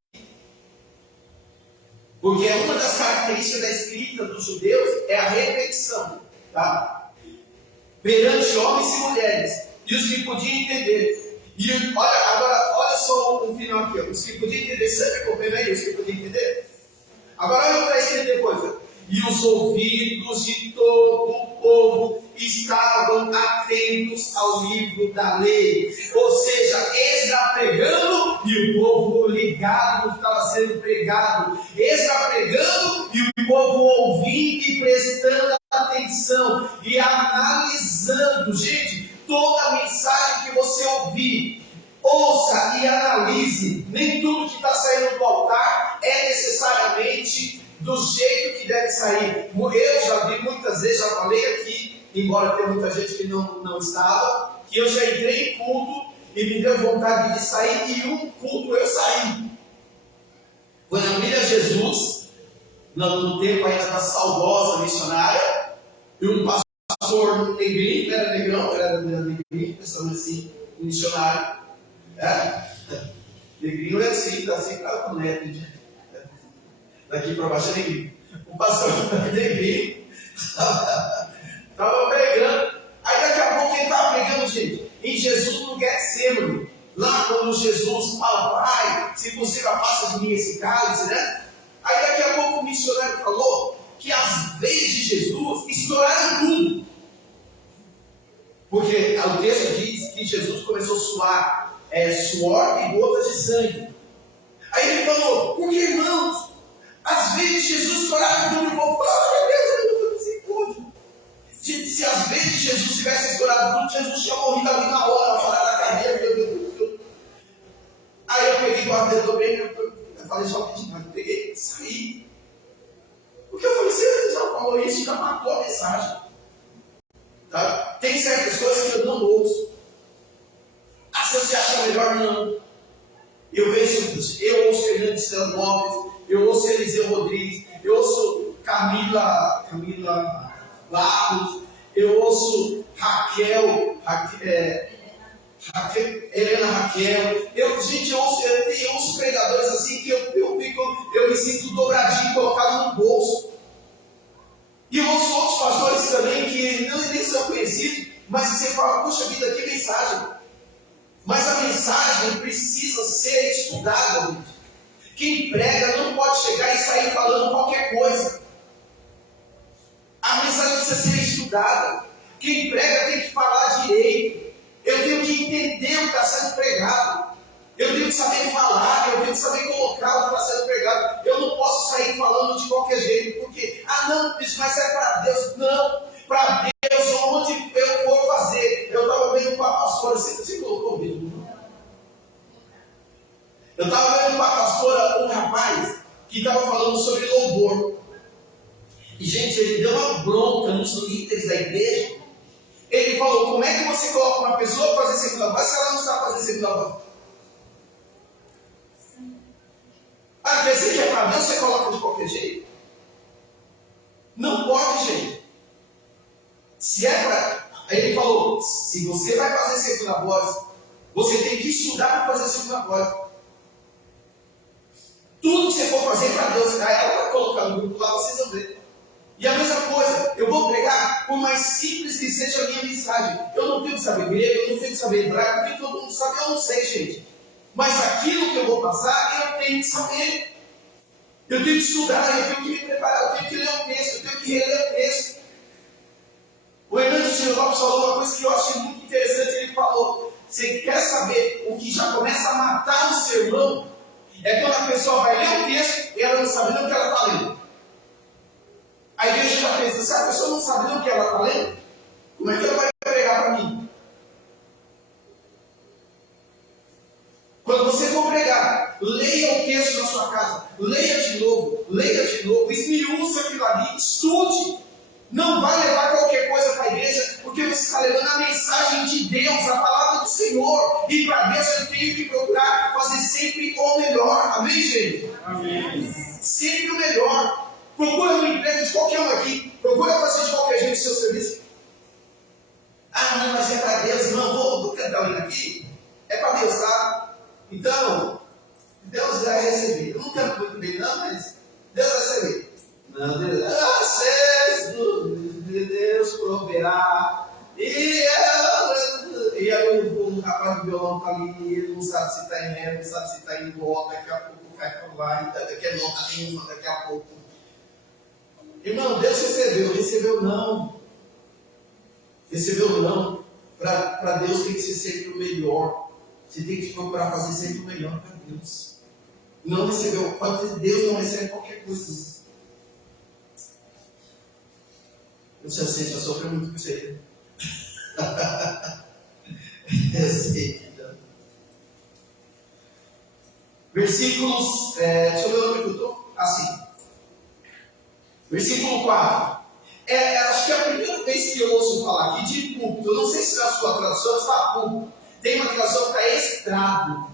Porque uma das características da escrita dos judeus é a repetição. Tá? Perante homens e mulheres. E os que podiam entender. E olha só o final aqui. Os que podiam entender, sempre acompanha aí, os que podiam entender. Agora olha o que está escrito depois. E os ouvidos de todo o povo estavam atentos ao livro da lei. Ou seja, Esdras pregando e o povo ligado no que estava sendo pregado. Esdras pregando e o povo ouvindo e prestando atenção e analisando. Gente, toda mensagem que você ouvir, ouça e analise. Nem tudo que está saindo do altar é necessariamente do jeito que deve sair. Eu já vi muitas vezes, já falei aqui, embora tenha muita gente que não estava, que eu já entrei em culto e me deu vontade de sair, e um culto eu saí. Foi na Milha Jesus, no tempo ainda da saudosa missionária, e um pastor negrinho, era negrinho, pensando assim, um missionário. Negrinho é assim, tá assim para o neto. Daqui para baixo é negrinho. O pastor negrinho estava pregando. Aí daqui a pouco ele estava pregando, gente, em Jesus no Getsemane. Lá quando Jesus fala: Pai, se possível, afasta de mim esse cálice, né? Aí daqui a pouco o missionário falou que as veias de Jesus estouraram tudo. Porque o texto diz que Jesus começou a suar suor e gotas de sangue. Aí ele falou: porque, irmãos, às vezes Jesus estourava tudo e falou: glória a Deus, se às vezes Jesus tivesse estourado tudo, Jesus tinha morrido ali na hora, fora da carreira, meu Deus. Aí eu peguei, guardei, dobrei, eu falei só pedindo, mas eu peguei, saí. Porque eu falei: se ele já falou isso, já matou a mensagem. Tá? Tem certas coisas que eu não ouço. Se você acha melhor, não. Eu ouço Fernando Céu Lopes, eu ouço Eliseu Rodrigues, eu ouço Camila Barros, eu ouço Helena Raquel. Eu ouço pregadores assim que eu me sinto dobradinho, colocado no bolso. E eu ouço outros pastores também que nem são conhecidos, mas você fala: puxa vida, que mensagem. Mas a mensagem precisa ser estudada, gente. Quem prega não pode chegar e sair falando qualquer coisa. A mensagem precisa ser estudada. Quem prega tem que falar direito. Eu tenho que entender o que está sendo pregado. Eu tenho que saber falar, eu tenho que saber colocar o que está sendo pregado. Eu não posso sair falando de qualquer jeito, porque, não, isso mas é para Deus. Não, para Deus, onde eu for fazer. Eu estava vendo com a pastora, você colocou o vídeo, não? Eu estava vendo com a pastora um rapaz que estava falando sobre louvor. E, gente, ele deu uma bronca nos líderes da igreja. Ele falou, como é que você coloca uma pessoa para fazer segunda voz se ela não sabe fazer segunda voz? Quer dizer que é para Deus, você coloca de qualquer jeito? Não pode, gente. Se é para... Ele falou, se você vai fazer segunda voz, você tem que estudar para fazer segunda voz. Tudo que você for fazer para Deus, ela vai colocar no grupo lá, vocês vão ver. E a mesma coisa, eu vou pregar, por mais simples que seja a minha mensagem. Eu não tenho que saber grego, eu não tenho que saber hebraico, porque todo mundo sabe, eu não sei, gente. Mas aquilo que eu vou passar, eu tenho que saber. Eu tenho que estudar, eu tenho que me preparar, eu tenho que ler o texto, eu tenho que reler o texto. O Hernando Tino Lopes falou uma coisa que eu achei muito interessante. Ele falou, você quer saber o que já começa a matar o sermão? É quando a pessoa vai ler o texto e ela não sabe nem o que ela está lendo. A igreja já pensa, se a pessoa não sabe nem o que ela está lendo, como é que ela vai pregar para mim? Quando você for pregar, leia o texto na sua casa, leia de novo, esmiúça aquilo ali, estude. Não vai levar qualquer coisa para a igreja, porque você está levando a mensagem de Deus, a palavra do Senhor. E para Deus eu tenho que procurar fazer sempre o melhor. Amém, gente? Amém. Sempre o melhor. Procura no emprego de qualquer um aqui. Procura fazer de qualquer jeito o seu serviço. Não, mas é para Deus. Não, vou tentar vir aqui. É para Deus, tá? Então, Deus vai receber. Eu não quero muito bem, não, mas Deus vai receber. Não, Deus proverá. E aí o rapaz do violão está ali, ele não sabe se está em ré, não sabe se está em dó, daqui a pouco vai para lá, daqui a nota nenhuma, daqui a pouco. Irmão, Deus recebeu não. Recebeu não. Para Deus tem que ser sempre o melhor. Você tem que procurar fazer sempre o melhor para Deus. Não recebeu, pode dizer, Deus não recebe qualquer coisa. Eu sei, você já sofreu muito com isso aí. Eu sei. Versículos, deixa eu ver onde eu estou. Assim. Versículo 4. Acho que é a primeira vez que eu ouço falar aqui de púlpito. Eu não sei se na sua tradução está púlpito. Tem uma tradução que está estrado.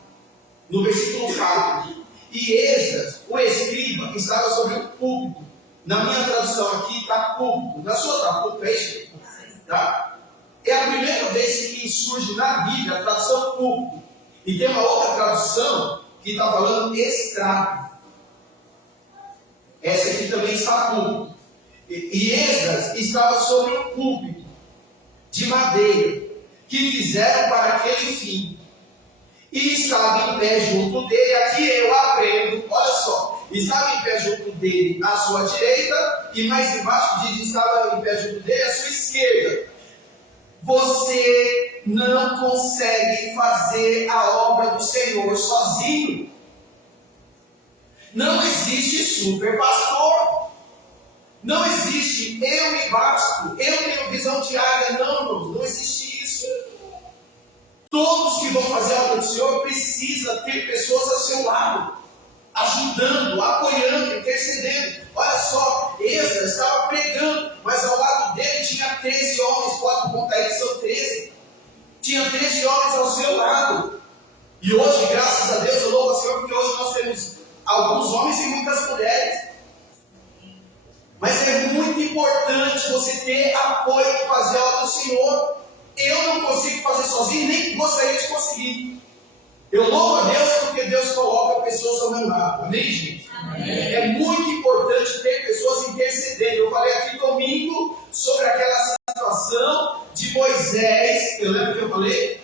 No versículo 4. E Esdras, o escriba, estava sobre o púlpito. Na minha tradução aqui está púlpito. Na sua está púlpito. Tá? É a primeira vez que surge na Bíblia a tradução púlpito. E tem uma outra tradução que está falando estrado. Essa aqui também está púlpito. E Esdras estava sobre um púlpito de madeira que fizeram para aquele fim. E estava em pé junto dele. Aqui eu aprendo, olha só. Estava em pé junto dele à sua direita, e mais embaixo diz: estava em pé junto dele à sua esquerda. Você não consegue fazer a obra do Senhor sozinho. Não existe super pastor. Não existe eu me basto, eu tenho visão diária. Não, irmãos, não existe isso. Todos que vão fazer a obra do Senhor precisam ter pessoas ao seu lado, ajudando, apoiando, intercedendo. Olha só, Esdras estava pregando, mas ao lado dele tinha 13 homens, pode contar eles, são 13. Tinha 13 homens ao seu lado. E hoje, graças a Deus, eu louvo ao Senhor, porque hoje nós temos alguns homens e muitas mulheres. Mas é muito importante você ter apoio para fazer a obra do Senhor. Eu não consigo fazer sozinho, nem gostaria de conseguir. Eu louvo a Deus porque Deus coloca pessoas ao meu lado. Amém, gente? Amém. É muito importante ter pessoas intercedendo. Eu falei aqui domingo sobre aquela situação de Moisés. Eu lembro que eu falei,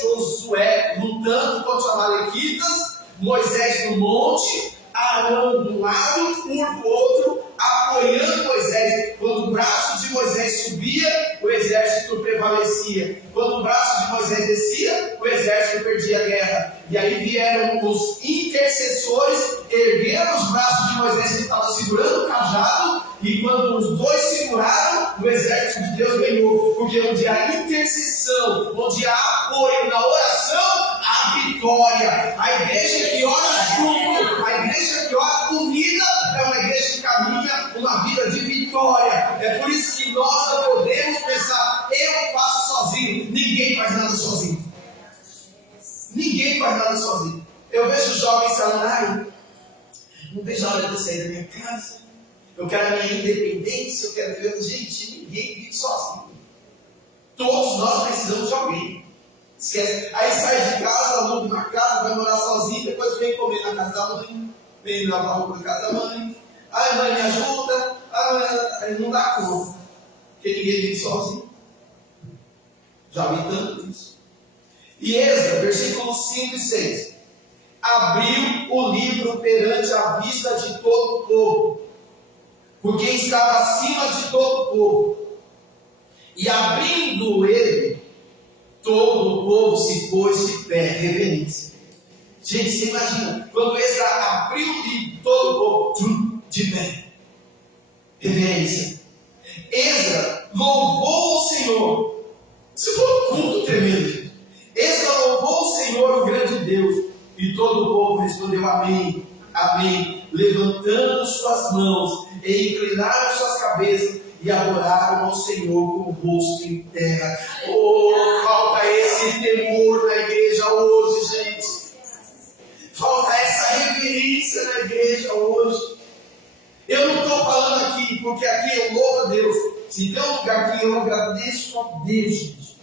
Josué lutando contra os amalequitas, Moisés no monte, Arão de um lado, Hur do outro, apoiando Moisés. Quando o braço de Moisés subia, o exército prevalecia. Quando o braço de Moisés descia, o exército perdia a guerra. E aí vieram os intercessores, ergueram os braços de Moisés que estava segurando o cajado, e quando os dois seguraram, o exército de Deus ganhou. Porque onde há intercessão, onde há apoio na oração, há vitória. A igreja que ora junto, a igreja que ora unida, é uma igreja que caminha uma vida de vitória. É por isso que nós não podemos pensar, eu faço sozinho. Ninguém faz nada sozinho. Ninguém faz nada sozinho. Eu vejo jovens falando, não vejo a hora de sair da minha casa. Eu quero a minha independência, eu quero viver. Gente, ninguém vive sozinho. Todos nós precisamos de alguém. Esquece. Aí sai de casa, aluga uma casa, vai morar sozinho, depois vem comer na casa da mãe, vem lavar roupa na casa da mãe. Ai, mãe, me ajuda. Aí não dá conta. Porque ninguém vive sozinho. Já vi tanto isso. E Esdras, versículos 5 e 6. Abriu o livro perante a vista de todo o povo, porque estava acima de todo o povo. E abrindo ele, todo o povo se pôs de pé, reverência. Gente, você imagina, quando Esdras abriu o livro, todo o povo de pé, reverência. Esdras louvou o Senhor. Isso foi um culto tremendo. Esdras louvou o Senhor, o grande Deus, e todo o povo respondeu amém, amém, levantando suas mãos e inclinaram suas cabeças e adoraram ao Senhor com o rosto em terra. Oh, falta esse temor na igreja hoje, gente. Falta essa reverência na igreja hoje. Eu não estou falando aqui porque aqui eu louvo a Deus. Se tem um lugar que eu agradeço a Deus, gente.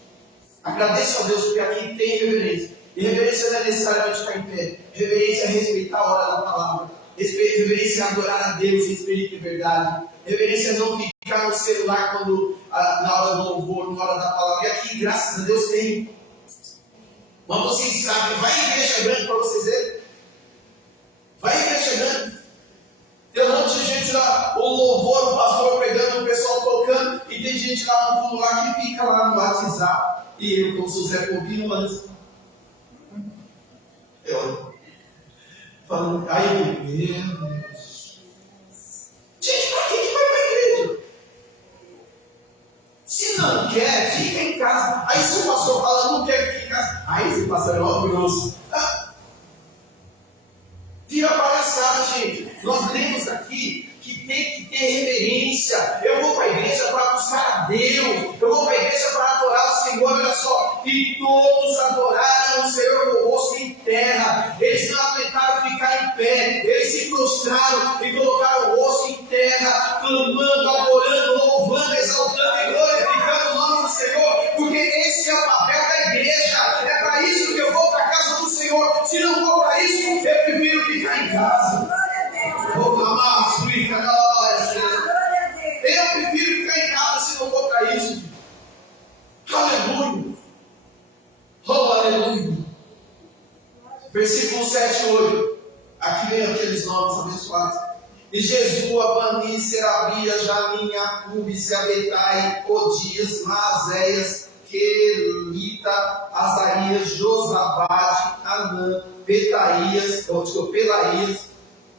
Agradeço a Deus porque aqui tem reverência. E reverência não é necessariamente ficar em pé. Reverência é respeitar a hora da palavra. Reverência é adorar a Deus em espírito e verdade. Reverência é não ficar no celular quando, na hora do louvor, na hora da palavra. E aqui, graças a Deus, tem. Mas vocês sabem, vai em igreja grande para vocês verem. Vai em igreja grande. Tem um monte de gente lá, o louvor, o pastor pregando, o pessoal tocando, e tem gente lá no fundo lá que fica lá no WhatsApp. E eu, como sou Zé Pobinho, mas eu falando, ai meu Deus. Gente, para que vai para a igreja? Se não quer, fica em casa. Aí se o pastor fala, não quer ficar em casa. Aí esse pastor é ó grosso. Vira palhaçada, gente. Nós lemos aqui que tem que ter reverência. Eu vou para a igreja para buscar a Deus. Eu vou para a igreja para adorar o Senhor. Olha só. E todos adoraram o Senhor com o rosto em terra. Eles não aguentaram ficar em pé. Eles se prostraram e colocaram o rosto em terra, clamando, adorando, louvando, exaltando e glorificando o nome do Senhor. Porque esse é o papel da igreja. É para isso que eu vou para a casa do Senhor. Se não for para isso, eu prefiro ficar em casa. Eu prefiro ficar em casa se não for para isso. Aleluia. Oh, aleluia. Versículo 7 e 8. Aqui vem aqueles nomes abençoados. E Jesus, Abani, Serabia, Jamin, Acube, Seabetai, Odias, Maazéias, Quelita, Azarias, Josabade, Anã, Pelaías,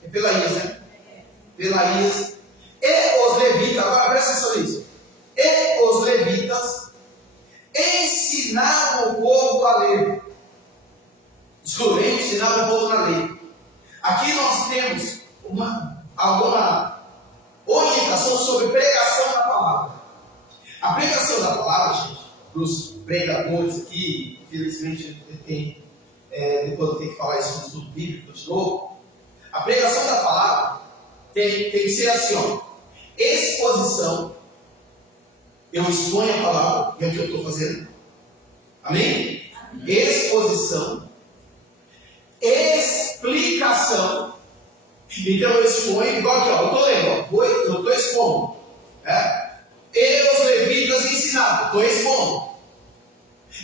é Pelaías, né? Pelaías, e os levitas, agora presta atenção nisso. E os levitas ensinavam o povo a ler. Desculpa, ensinavam o povo a ler. Aqui nós temos alguma orientação sobre pregação da palavra. A pregação da palavra, gente, para os pregadores aqui, infelizmente depois eu tenho que falar isso no estudo bíblico de novo. A pregação da palavra tem que ser assim, ó. Exposição. Eu exponho a palavra, é o que eu estou fazendo. Amém? Exposição. Explicação. Então eu exponho, igual aqui, ó. Eu estou lendo, ó. Eu estou expondo. E os levitas ensinavam, estou expondo.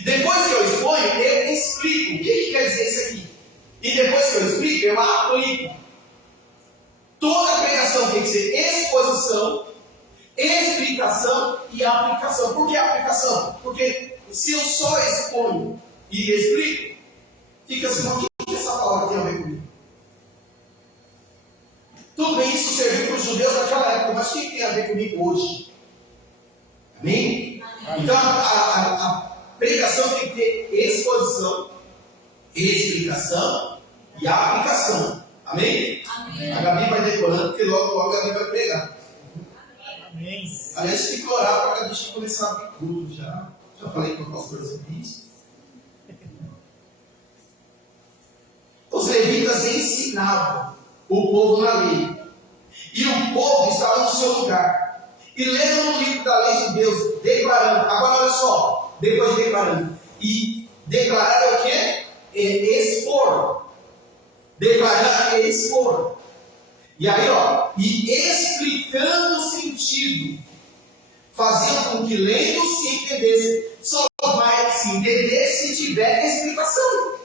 Depois que eu exponho, eu explico. O que quer dizer isso aqui? E depois que eu explico, eu aplico. Toda pregação tem que ser exposição, explicação e aplicação. Por que aplicação? Porque se eu só exponho e explico, fica assim, o que essa palavra tem a ver comigo? Tudo bem, isso serviu para os judeus naquela época, mas o que tem a ver comigo hoje? Amém? Então a pregação tem que ter exposição, explicação e aplicação. Amém? Amém. A Gabi vai decorando, porque logo a Gabi vai pregar. Amém. Aliás, tem que orar para a gente começar a vir tudo já. Já falei com o pastor sobre isso. Os levitas ensinavam o povo na lei. E o povo estava no seu lugar. E lendo no livro da lei de Deus, declarando. Agora olha só, depois de declarando. E declarar é o quê? Expor. Declarar é expor. E aí, ó, e explicando o sentido, faziam com que lendo se entendesse. Só vai se entender se tiver explicação.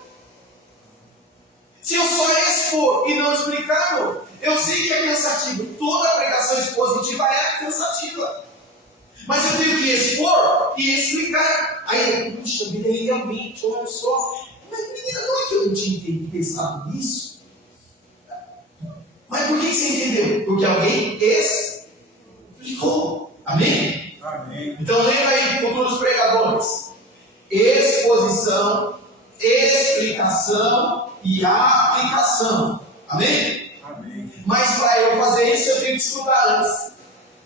Se eu só expor e não explicar, eu sei que é cansativo. Toda pregação expositiva é cansativa. Mas eu tenho que expor e explicar. Aí, puxa vida, realmente, olha só. Mas menina, não é que eu não tinha pensado nisso? Mas por que você entendeu? Porque alguém explicou. Amém? Amém. Então lembra aí, futuros pregadores. Exposição, explicação e aplicação. Amém? Amém. Mas para eu fazer isso, eu tenho que estudar antes.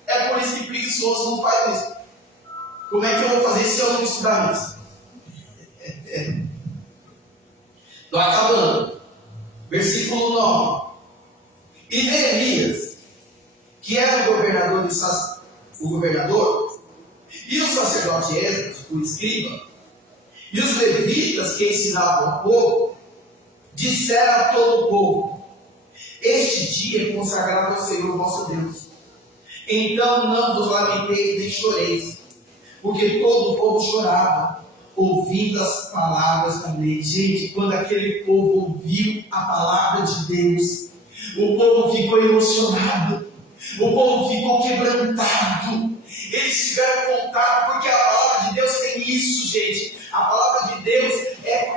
É por isso que preguiçoso não faz isso. Como é que eu vou fazer isso se eu não estudar antes? Estou acabando. Versículo 9. E Neemias, que era o governador, e o sacerdote Esdras, o escriba, e os levitas que ensinavam o povo, disseram a todo o povo: este dia é consagrado ao Senhor vosso Deus. Então não vos lamenteis nem choreis, porque todo o povo chorava, ouvindo as palavras da lei. Gente, quando aquele povo ouviu a palavra de Deus, o povo ficou emocionado, o povo ficou quebrantado. Eles tiveram contato, porque a palavra de Deus tem isso, gente. A palavra de Deus é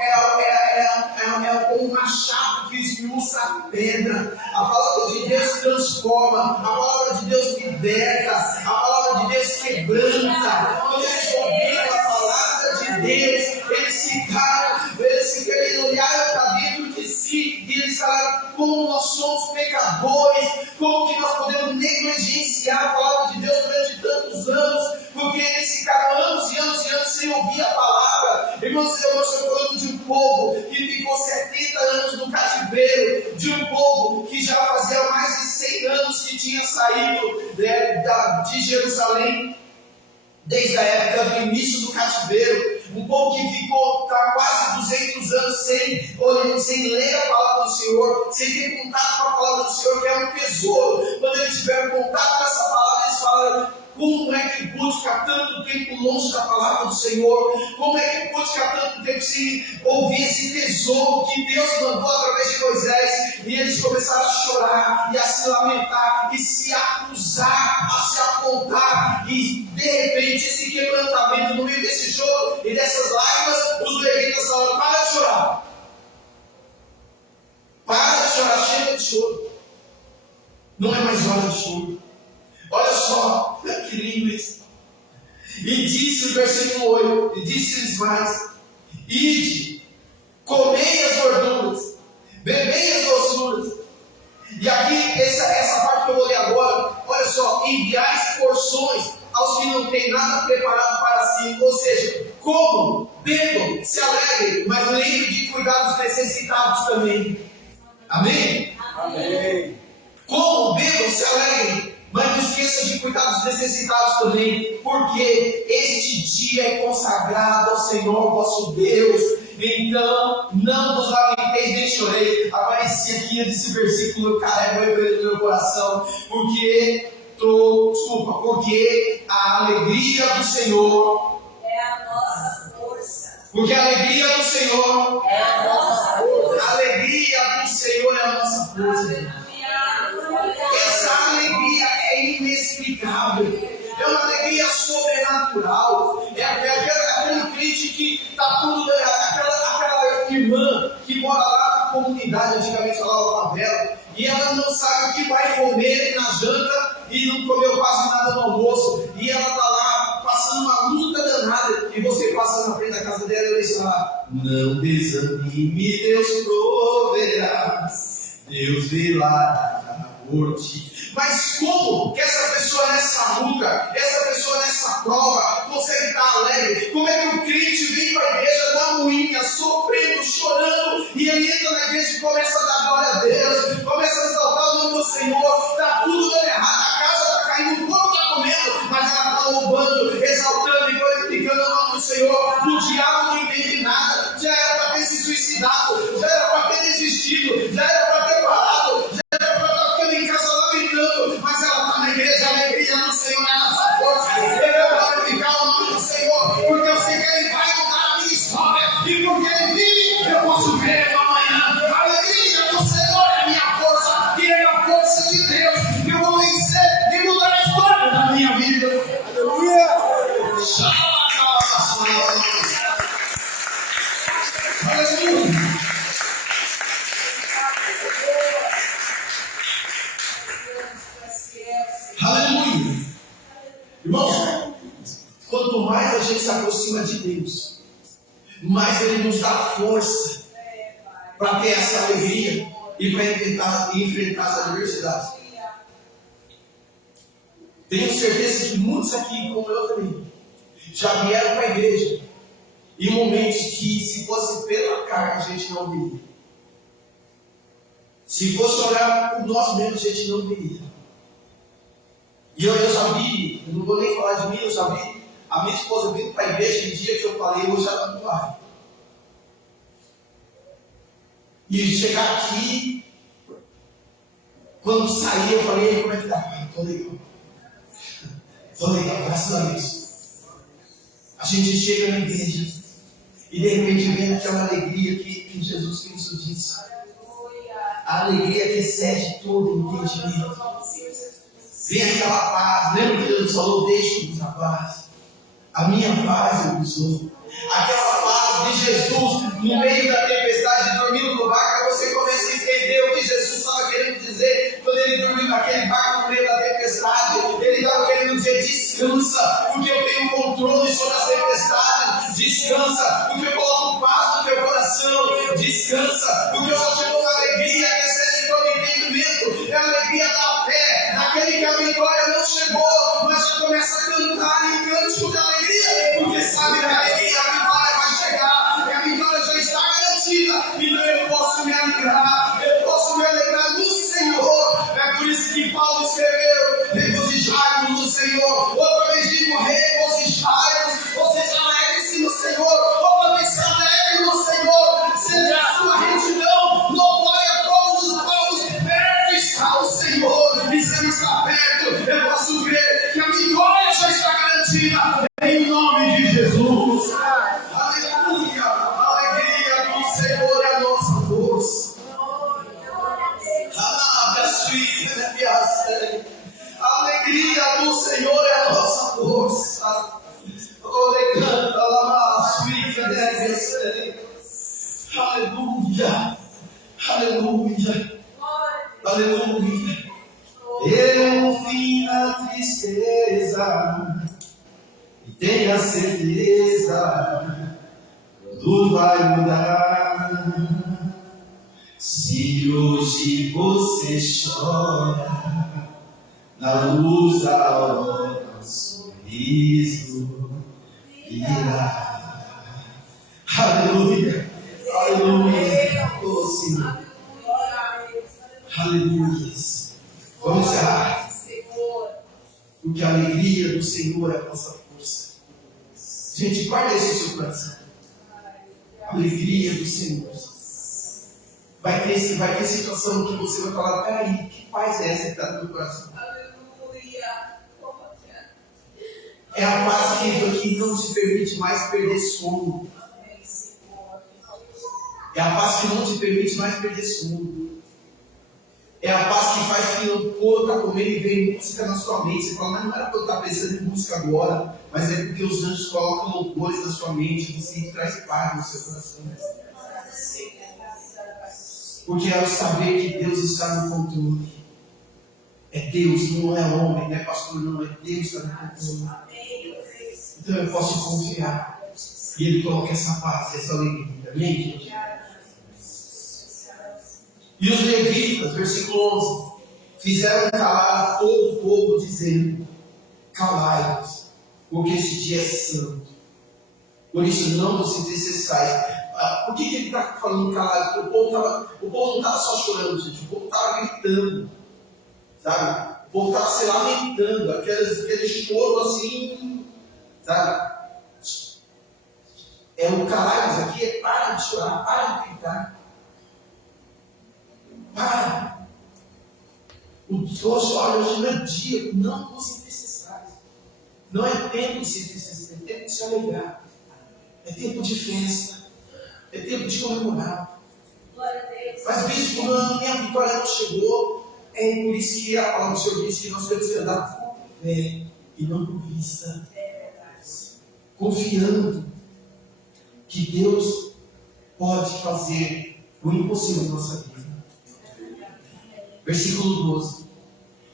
como um machado que esmiuça a pedra. A palavra de Deus transforma, a palavra de Deus liberta, a palavra de Deus quebranta. Quando eles ouviram a palavra de Deus, eles olharam para dentro de si e eles falaram: como nós somos pecadores, como que nós podemos negligenciar a palavra de Deus durante tantos anos, porque eles ficaram anos e anos e anos sem ouvir a palavra. Irmãos, eu estou falando de um povo que ficou 70 anos no cativeiro, de um povo que já fazia mais de 100 anos que tinha saído de Jerusalém, desde a época do início do cativeiro. Um povo que ficou quase 200 anos sem ler a palavra do Senhor, sem ter contato com a palavra do Senhor, que é um tesouro. Quando eles tiveram contato com essa palavra, eles falaram: como é que pôde ficar tanto tempo longe da palavra do Senhor? Como é que pôde ficar tanto tempo sem ouvir esse tesouro que Deus mandou através de Moisés? E eles começaram a chorar e a se lamentar e se acusar, a se apontar. E de repente, esse quebrantamento, no meio desse choro e dessas lágrimas, os levitas falaram: para de chorar. Para de chorar, chega de choro. Não é mais hora de choro. Olha só, que lindo isso. E disse o versículo 8, e disse-lhes mais: ide, comei as gorduras, bebei as doçuras. E aqui, essa parte que eu vou ler agora, olha só: enviais porções aos que não têm nada preparado para si. Ou seja, comam, bebam, se alegrem, mas lembrem de cuidar dos necessitados também. Amém? Amém. Comam, bebam, se alegrem, mas não esqueça de cuidar dos necessitados também, porque este dia é consagrado ao Senhor vosso Deus. Então não vos lamenteis nem choreis. Aparecia aqui esse versículo, eu carrego ele no meu coração, porque a alegria do Senhor É a nossa força. Porque a alegria do Senhor É a nossa força. A alegria do Senhor é a nossa força. Essa alegria é inexplicável. É uma alegria sobrenatural. É aquele crente que está tudo. Aquela irmã que mora lá na comunidade, antigamente falava favela, e ela não sabe o que vai comer na janta e não comeu quase nada no almoço. E ela está lá passando uma luta danada. E você passa na frente da casa dela e ela diz lá: não desanime, Deus proverá, Deus velará por ti. Mas como que essa pessoa nessa luta, essa pessoa nessa prova consegue estar alegre? Como é que o crente vem para a igreja da moinha, sofrendo, chorando, e ele entra na igreja e começa a dar glória a Deus, começa a exaltar o nome do Senhor, está tudo dando errado, a casa está caindo, o povo está comendo, mas ela está louvando, exaltando e glorificando o nome do Senhor. O diabo não entende nada, já era para ter se suicidado, já era para ter desistido, já era para ter parado, já era para estar ficando em casa lamentando, mas ela está na igreja, a alegria do Senhor é nossa força. Eu vou glorificar o nome do Senhor, porque eu sei que Ele vai mudar a minha história, e porque Ele vive, eu posso ver Ele amanhã. A alegria do Senhor é a minha força, e é a força de Deus. Eu vou vencer e mudar a história da minha vida. Aleluia! Aleluia! Aleluia! Irmãos, quanto mais a gente se aproxima de Deus, mais Ele nos dá força para ter essa alegria e para enfrentar as adversidades. Tenho certeza que muitos aqui, como eu também, já vieram para a igreja em momentos que, se fosse pela carne, a gente não viria. Se fosse olhar por nós mesmos, a gente não viria. E eu já vi, eu não vou nem falar de mim, eu já vi a minha esposa vindo para a igreja no dia que eu falei, hoje ela não vai. E chegar aqui, quando saí, eu falei: como é que tá? Estou legal. Estou legal, graças a Deus. A gente chega na igreja e de repente vem aquela alegria que Jesus Cristo disse. A alegria que excede todo entendimento. Vem aquela paz. Lembra que Jesus falou: deixe-nos a paz. A minha paz eu vos dou. Aquela paz de Jesus no meio da tempestade, dormindo no barco, você começa a entender o que Jesus estava querendo dizer quando ele dormiu naquele barco no meio da tempestade. Ele estava querendo dizer: descansa, porque eu tenho controle sobre as tempestades. Descansa, porque eu coloco paz no teu coração. Descansa, porque eu só te dou uma alegria que excede todo entendimento. É a alegria da fé, daquele que a vitória não chegou, mas já começa a cantar em cântico de alegria, porque sabe que a alegria, a vitória vai chegar, que a vitória já está garantida. Então eu posso me alegrar, eu posso me alegrar no Senhor. É por isso que Paulo escreveu: regozijai-vos no Senhor. Outra vez digo: regozijai-vos. Ou seja, alegre-se no Senhor. Outra vez se alegre no Senhor. Seja a sua retidão notória a todos os povos. Perto está o Senhor, e se Ele está perto, eu posso crer que a vitória já está garantida, em nome de Jesus. Aleluia! A alegria do Senhor é a nossa força. A alegria do Senhor é a nossa força. Aleluia! Aleluia! Aleluia! Eu fim na tristeza e tenha certeza, tudo vai mudar. Se hoje você chora, na luz da aurora um sorriso virá. Aleluia! Aleluia! Oh, Senhor! Aleluia! Vamos encerrar. Porque a alegria do Senhor é a nossa força. Gente, guarda isso no seu coração. A alegria do Senhor. Vai ter situação que você vai falar: peraí, que paz é essa que está no meu coração? É a paz que não te permite mais perder sono. É a paz que não te permite mais perder sono. É a paz que faz que o corpo está comendo e vem música na sua mente. Você fala, mas não era para eu estar pensando em música agora, mas é porque os anjos colocam louvores na sua mente, você traz paz no seu coração. Porque é o saber que Deus está no controle. É Deus, não é homem, não é pastor, não, é Deus que está no controle. Então eu posso confiar. E Ele coloca essa paz, essa alegria. Amém, gente? E os levitas, versículo 11, fizeram calar todo o povo, dizendo: calai-vos, porque este dia é santo. Por isso não vos entristeçais. Por que ele está falando calado? O povo não estava só chorando, gente. O povo estava gritando. Sabe? O povo estava se lamentando. Aquele choro assim. Sabe? O calai-vos aqui é para de chorar, para de gritar. Para. Hoje não é dia, não vos entristeçais. Não é tempo de se entristecer, é tempo de se alegrar. É tempo de festa. É tempo de comemorar. Mas bispo, minha vitória não chegou. É por isso que a palavra do Senhor diz que nós temos que andar com fé e não com vista. Confiando que Deus pode fazer o impossível na nossa vida. Versículo 12.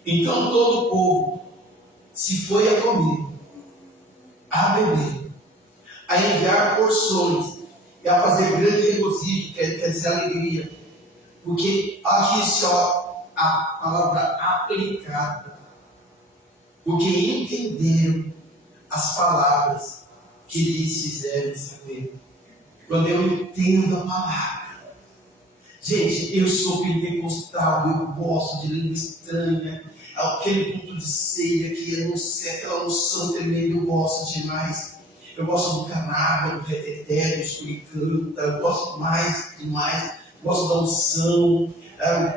Então todo o povo se foi a comer, a beber, a enviar porções e a fazer grande regozijo, quer dizer alegria. Porque aqui só a palavra aplicada. Porque entenderam as palavras que lhes fizeram saber. Quando eu entendo a palavra. Gente, eu sou pentecostal, eu gosto de língua estranha. Aquele culto de ceia que eu não sei, aquela unção tremenda, eu gosto demais. Eu gosto do canaba, do reteté, do escuricanta, eu gosto demais. Gosto da unção,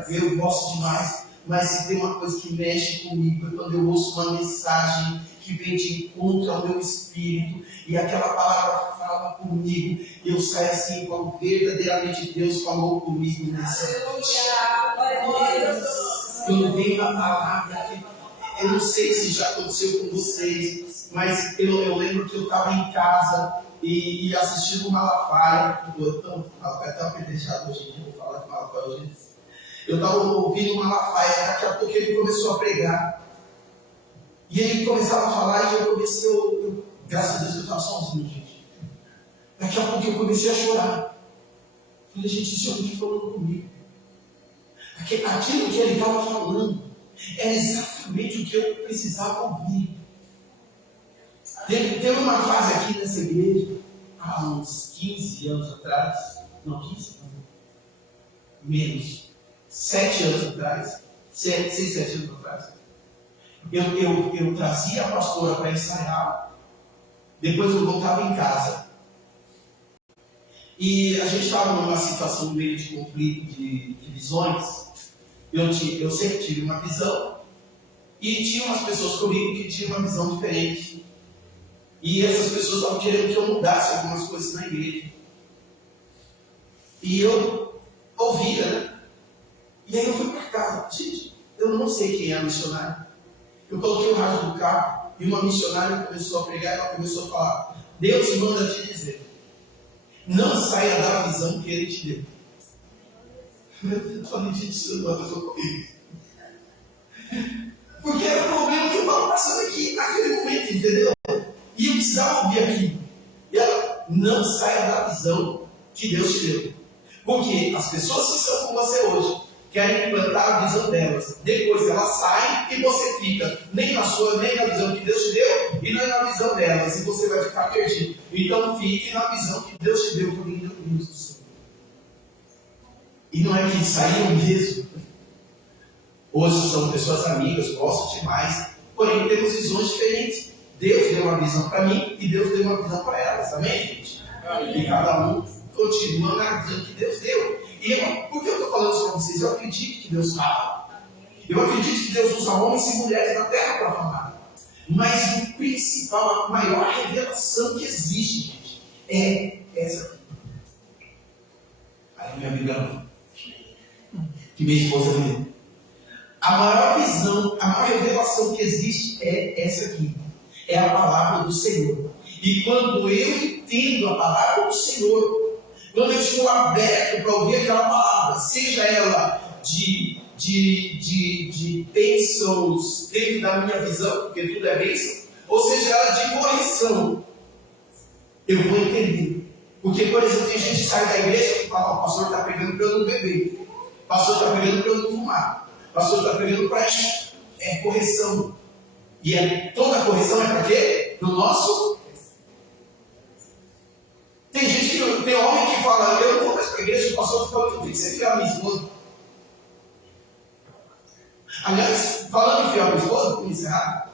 eu gosto demais. Mas se tem uma coisa que mexe comigo, é quando eu ouço uma mensagem que vem de encontro ao meu espírito, e aquela palavra fala comigo, e eu saio assim, como verdadeiramente Deus falou comigo nessa noite. Quando vem uma palavra, eu não sei se já aconteceu com vocês, mas eu lembro que eu estava em casa e assistindo Malafaia. Malafaia está apedrejado hoje em dia, vou falar de Malafaia hoje. Eu estava ouvindo Malafaia, daqui a pouco ele começou a pregar. E ele começava a falar e eu comecei, graças a Deus eu estava sozinho, gente. Daqui a pouco eu comecei a chorar. Falei, gente, esse homem falando comigo. Aquilo que ele estava falando era exatamente o que eu precisava ouvir. Teve uma fase aqui nessa igreja, há uns 15 anos atrás, não, 15 não, menos, 7 anos atrás, 6, 7 anos atrás, eu trazia a pastora para ensaiar, depois eu voltava em casa, e a gente estava numa situação meio de conflito, de visões. Eu sempre tive uma visão, e tinha umas pessoas comigo que tinham uma visão diferente. E essas pessoas estavam querendo que eu mudasse algumas coisas na igreja. E eu ouvia, né? E aí eu fui para casa. Gente, eu não sei quem é a missionária. Eu coloquei o rádio no carro e uma missionária começou a pregar e ela começou a falar: Deus manda te dizer, não saia da visão que Ele te deu. Eu falei, gente, isso não aconteceu comigo. Porque era o problema que eu estava passando aqui naquele momento, entendeu? E eu precisava ouvir aquilo. E ela, não saia da visão que Deus te deu. Porque as pessoas que estão com você hoje querem implantar a visão delas. Depois elas saem e você fica nem na sua, nem na visão que Deus te deu e nem na visão delas. E você vai ficar perdido. Então fique na visão que Deus te deu. Por Deus do Senhor. E não é que saíram mesmo. Hoje são pessoas amigas, gostam demais. Porém temos visões diferentes. Deus deu uma visão para mim e Deus deu uma visão para elas. Amém, gente? Amém. E cada um continua na visão que Deus deu. E por que eu estou falando isso para vocês? Eu acredito que Deus fala. Eu acredito que Deus usa homens e mulheres na terra para falar. Mas o principal, a maior revelação que existe, gente, é essa aqui. minha Bíblia não. Que minha esposa lê. A maior visão, a maior revelação que existe é essa aqui. É a palavra do Senhor. E quando eu entendo a palavra do Senhor, quando eu estou aberto para ouvir aquela palavra, seja ela de bênçãos dentro da minha visão, porque tudo é bênção, ou seja ela de correção, eu vou entender. Porque, por exemplo, tem gente que sai da igreja e fala: o pastor está pregando para eu não beber, o pastor está pregando para eu não fumar, o pastor está pregando para correção. E toda correção é para quê? No nosso. Tem gente tem homem que fala: eu não vou mais para a igreja, o pastor fala que eu tenho que ser fiel à minha esposa. Aliás, falando em fiel à minha esposa, vamos encerrar.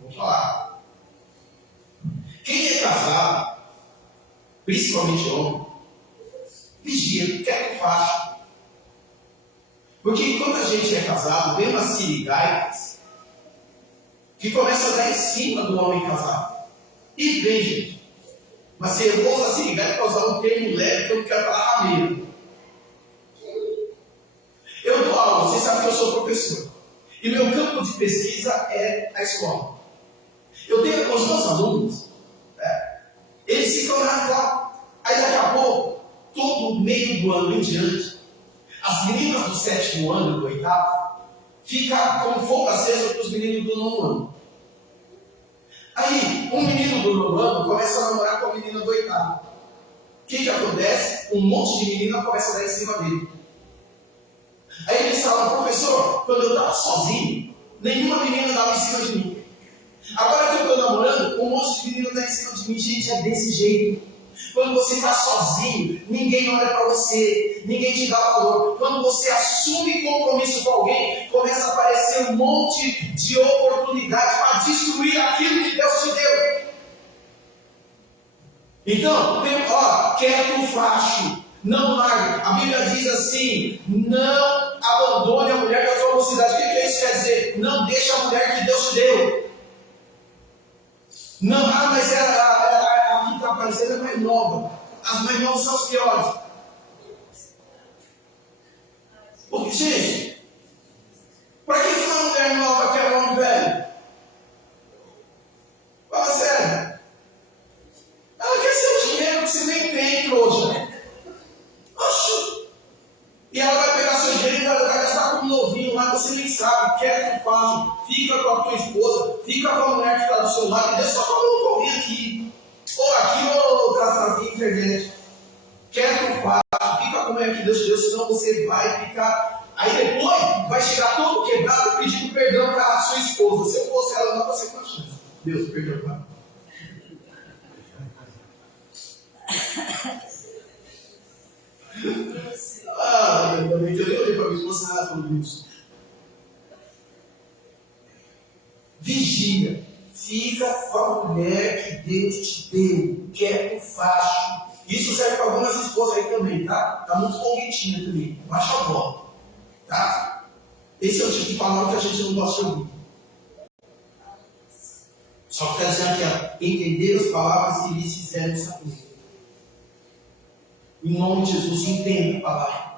Vou falar. Quem é casado, principalmente homem, vigia, quer que faça. Porque quando a gente é casado, vem umas sirigaitas que começa a dar em cima do homem casado. E vem, gente. Mas eu vou usar sirigaita para usar um termo leve, que eu não quero falar rameiro. Eu dou aula, vocês sabem que eu sou professor. E meu campo de pesquisa é a escola. Eu tenho os meus alunos, eles ficam lá. Aí daqui a pouco, todo meio do ano em diante, as meninas do 7º ano e do 8º ficam com fogo aceso para os meninos do 9º ano. Aí, um menino do 9º ano começa a namorar com a menina do 8º. O que acontece? Um monte de menina começa a dar em cima dele. Aí eles falam: professor, quando eu estava sozinho, nenhuma menina dava em cima de mim. Agora que eu estou namorando, um monte de menina dá em cima de mim. Gente, é desse jeito. Quando você está sozinho, ninguém olha para você, ninguém te dá valor. Quando você assume compromisso com alguém, começa a aparecer um monte de oportunidades para destruir aquilo que Deus te deu. Então, quer o facho, não largue. A Bíblia diz assim: não abandone a mulher da sua mocidade. O que isso quer dizer? Não deixe a mulher que Deus te deu. Não, mas a que está aparecendo é mais nova. As mais novas são as piores. Porque, gente, para que uma mulher nova quer um homem velho? Fala sério. Ela quer seu dinheiro que você nem tem, trouxa. Oxi. E ela vai pegar seu dinheiro e vai gastar com um novinho lá, você nem sabe, quer que faça. Fica com a tua esposa, fica com a mulher que está do seu lado, e Deus está falando com alguém aqui. Ou tratar aqui na internet. Quer que faça, fica com a mulher que Deus te deu, senão você vai ficar. Aí depois vai chegar todo quebrado pedindo perdão para a sua esposa. Se eu fosse ela, não, você com a chance. Deus, perdão para ela. Ainda bem que eu nem olhei para minha esposa nada falando isso. Vigia, fica com a mulher que Deus te deu, quer o facho. Isso serve para algumas esposas aí também, tá? Tá muito foguetinha também, baixa a bola, tá? Esse é o tipo de palavra que a gente não gosta de ouvir. Só que está dizendo aqui, entender as palavras que lhes fizeram saber. Em nome de Jesus, entenda a palavra.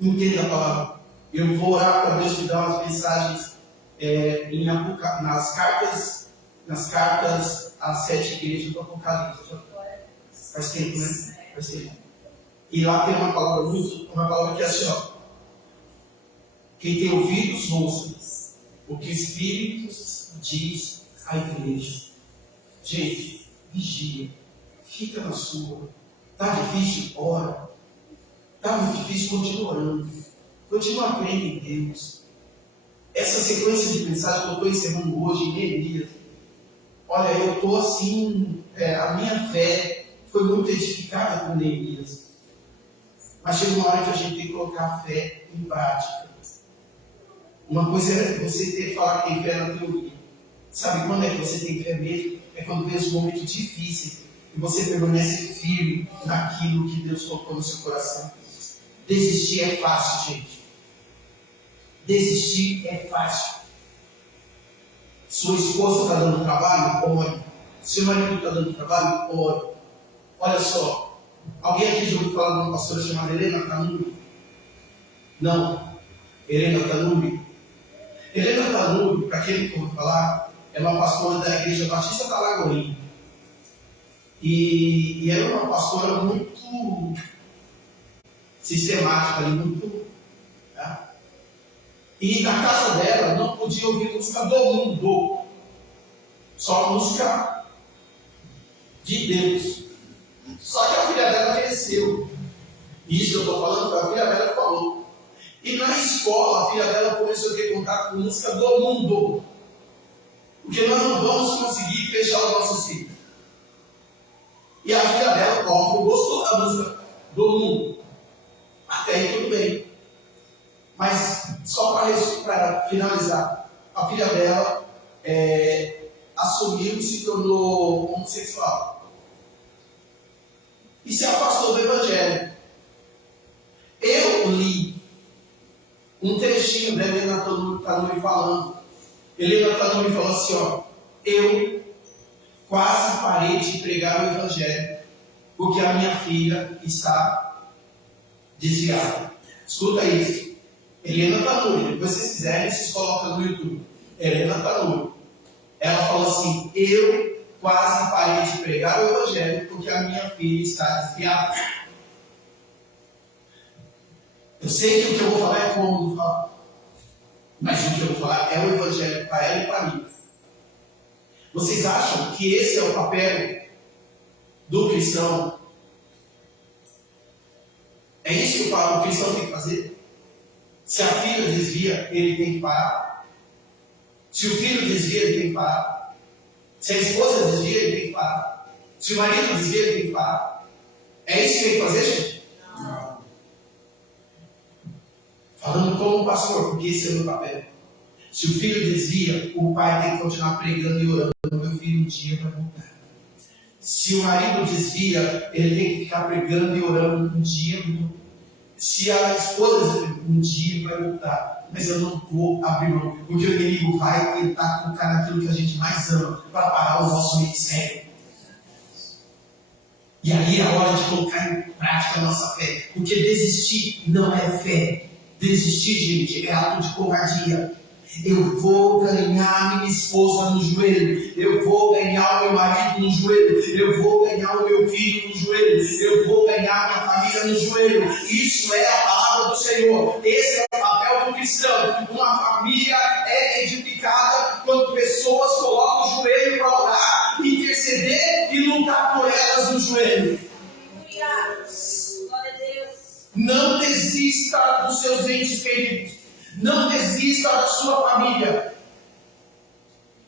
Entenda a palavra. Eu vou orar para Deus me dar umas mensagens nas cartas às 7 igrejas do Apocalipse. Faz tempo, né? Faz tempo. E lá tem uma palavra que é assim, ó. Quem tem ouvidos, ouça o que o Espírito diz à igreja. Gente, vigia. Fica na sua. Está difícil? Ora. Está muito difícil? Continua orando. Continua crendo em Deus. Essa sequência de mensagens que eu estou encerrando hoje em Neemias, olha, eu estou assim, a minha fé foi muito edificada com Neemias. Mas chega uma hora que a gente tem que colocar a fé em prática. Uma coisa é você falar que tem fé na teoria. Sabe quando é que você tem fé mesmo? É quando vem os momentos difíceis e você permanece firme naquilo que Deus colocou no seu coração. Desistir é fácil, gente. Desistir é fácil. Sua esposa está dando trabalho? Ore. Seu marido está dando trabalho? Ore. Olha só, Alguém aqui já ouviu falar de uma pastora chamada Helena Tanuri? Não. Helena Tanuri. Helena Tanuri, para quem não ouviu falar, é uma pastora da Igreja Batista da Lagoinha. E ela é uma pastora muito sistemática, muito. Tá? E na casa dela não podia ouvir música do mundo, só música de Deus. Só que a filha dela cresceu. Isso eu estou falando, foi a filha dela que falou. E na escola, a filha dela começou a ter contato com música do mundo. Porque nós não vamos conseguir fechar os nossos filhos. E a filha dela, óbvio, gostou da música do mundo. Até aí tudo bem. Mas, só para finalizar, a filha dela assumiu e se tornou homossexual. E se afastou do Evangelho. Eu li um trechinho da Helena Tanuri falando. Helena Tanuri falou assim, ó: eu quase parei de pregar o Evangelho porque a minha filha está desviada. Escuta isso. Helena Tanuri, depois se vocês quiserem, vocês colocam no YouTube. Helena Tanuri. Ela falou assim: eu quase parei de pregar o Evangelho porque a minha filha está desviada. Eu sei que o que eu vou falar é cômodo falar, mas o que eu vou falar é o Evangelho para ela e para mim. Vocês acham que esse é o papel do cristão? É isso que o cristão tem que fazer? Se a filha desvia, ele tem que parar. Se o filho desvia, ele tem que parar. Se a esposa desvia, ele tem que parar. Se o marido desvia, ele tem que parar. É isso que tem que fazer, gente? Não. Falando como pastor, porque esse é o meu papel. Se o filho desvia, o pai tem que continuar pregando e orando. Meu filho um dia vai voltar. Se o marido desvia, ele tem que ficar pregando e orando um dia. Se a esposa um dia vai voltar, mas eu não vou abrir mão, porque o inimigo vai tentar colocar naquilo que a gente mais ama para parar o nosso ministério. E aí é a hora de colocar em prática a nossa fé, porque desistir não é fé. Desistir, gente, é ato de covardia. Eu vou ganhar minha esposa no joelho, eu vou ganhar o meu marido no joelho, eu vou ganhar o meu filho no joelho, eu vou ganhar minha família no joelho. Isso é a palavra do Senhor. Esse é o papel do cristão. Uma família é edificada quando pessoas colocam o joelho para orar, interceder e lutar por elas no joelho. Glória a Deus. Não desista dos seus entes queridos. Não desista da sua família.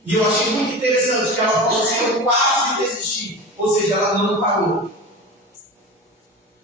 E eu achei muito interessante que ela falou assim: eu quase desisti. Ou seja, ela não parou.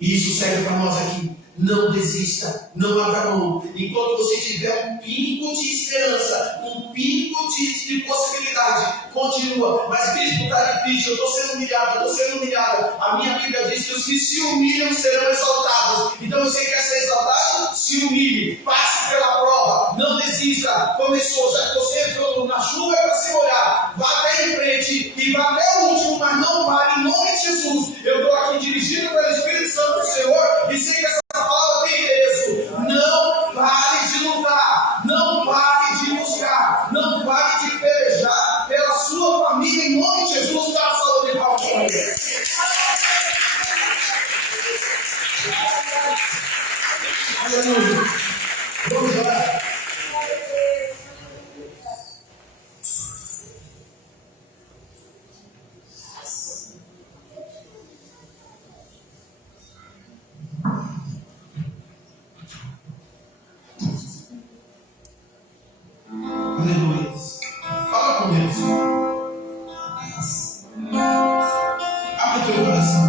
E isso serve para nós aqui. Não desista, não abra mão. Enquanto você tiver um pingo de esperança, um pingo de possibilidade, continua. Mas bispo, está difícil, eu estou sendo humilhado, eu estou sendo humilhada. A minha Bíblia diz que os que se humilham serão exaltados. Então você quer ser exaltado? Se humilhe, passe pela prova, não desista. Começou, já que você entrou na chuva é para se molhar. Vá até em frente e vá até o último, mas não pare em nome de Jesus. Eu estou aqui dirigido pelo Espírito Santo do Senhor e sei que essa palavra tem peso. Não pare de lutar, não pare de buscar, não pare de pelejar pela sua família em nome de Jesus. Dá a salva de palmas para ele. Aleluia. Vamos orar. Aleluia. Fala com Deus. Abre teu coração.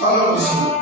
Fala com o Senhor.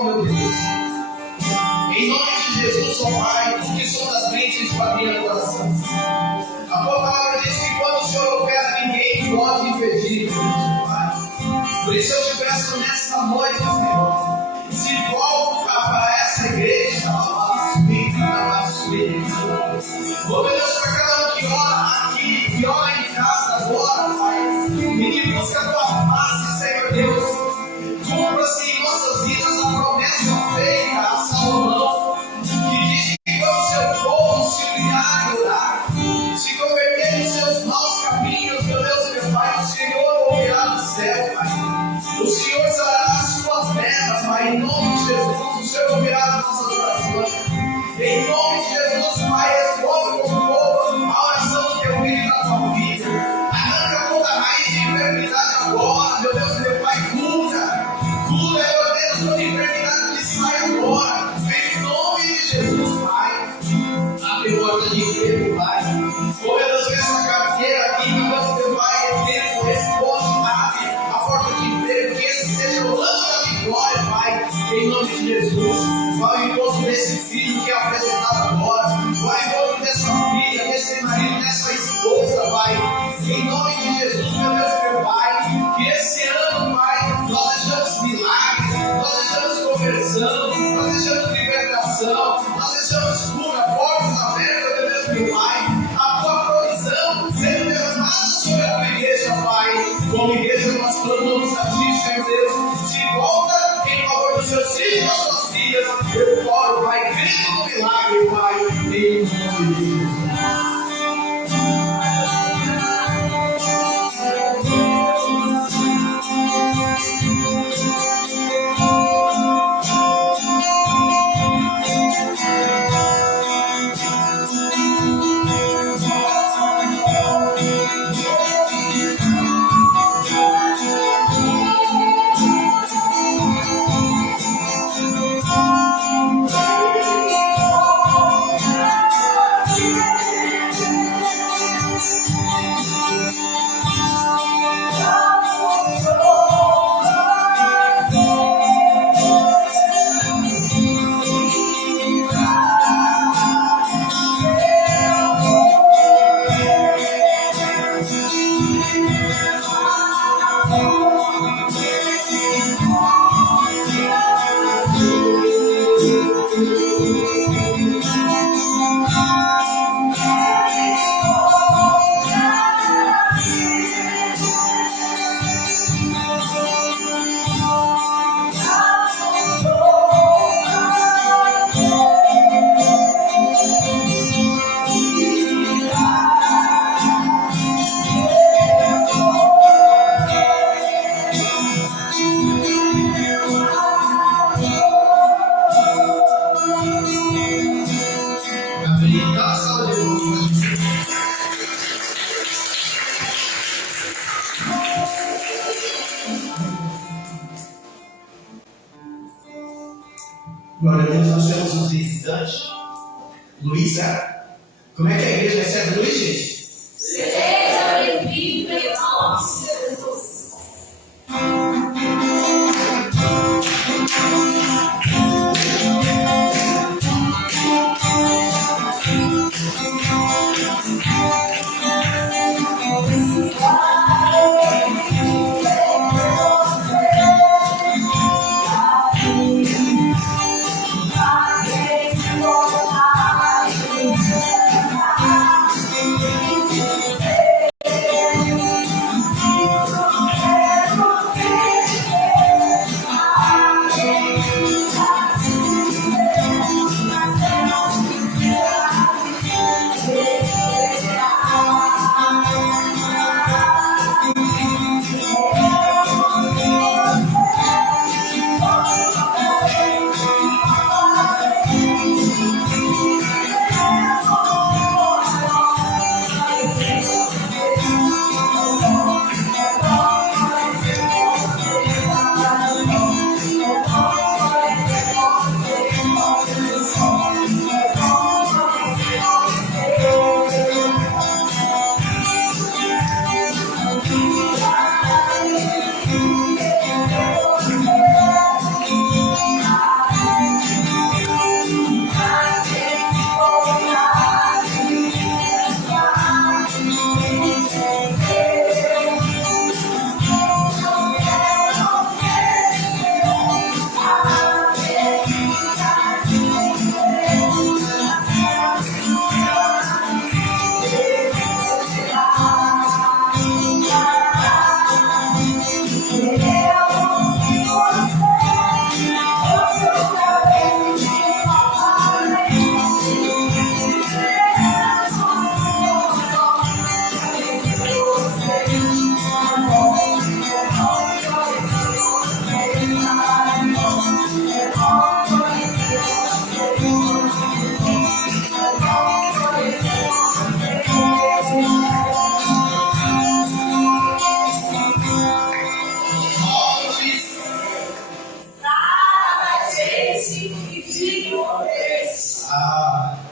oh meu Deus. Em nome de Jesus, ó Pai, tu que som das mentes, esquadrinha no coração. A tua palavra diz que quando o Senhor opera, ninguém pode impedir, Pai. Por isso eu te peço nesta noite, Senhor, se volta para essa igreja, oh meu Deus, para cada um que ora aqui, que ora em casa agora, Pai, e que busca a tua face, Senhor Deus, cumpra-se em nossas vidas a promessa feita a Salomão, que diz que quando o seu povo se humilhar e orar, se converter nos seus maus caminhos, meu Deus e meu Pai, o Senhor ouvirá do céu, Pai. O Senhor sarará as suas terras, Pai, em nome de Jesus. O Senhor ouvirá as nossas orações. Em nome de Jesus, Pai, responde com o povo a oração do teu filho e da tua filha. Arranca toda a raiz de enfermidade agora, meu Deus e meu Pai, cura. Cura, eu ordeno toda enfermidade que sai agora. Em nome de Jesus, Pai. Abre porta de emprego, Pai. Oh, meu Deus, essa carteira aqui, meu Deus, meu Pai, tempo, responde, abre a porta de emprego, que esse seja o ano da vitória, Pai, em nome de Jesus. Vai ao encontro desse filho que é apresentado agora, vai ao encontro dessa filha, desse marido, dessa esposa, Pai, em nome de Jesus, meu Deus, meu Pai, que esse ano, Pai, nós deixamos milagres, nós deixamos conversão, nós deixamos libertação, nós deixamos cura, portas abertas, meu Deus, meu Pai, a tua provisão seja derramada sobre a tua igreja, Pai. Como igreja, nós clamamos a ti, Senhor Deus, de volta em favor dos seus filhos e das suas filhas. Eu oro, Pai, crendo no milagre, Pai, em nome de Jesus. Glória a Deus, nós temos uns visitantes. Luísa, como é que a igreja recebe Luiz, gente? Seja bem-vindo em nome de Jesus.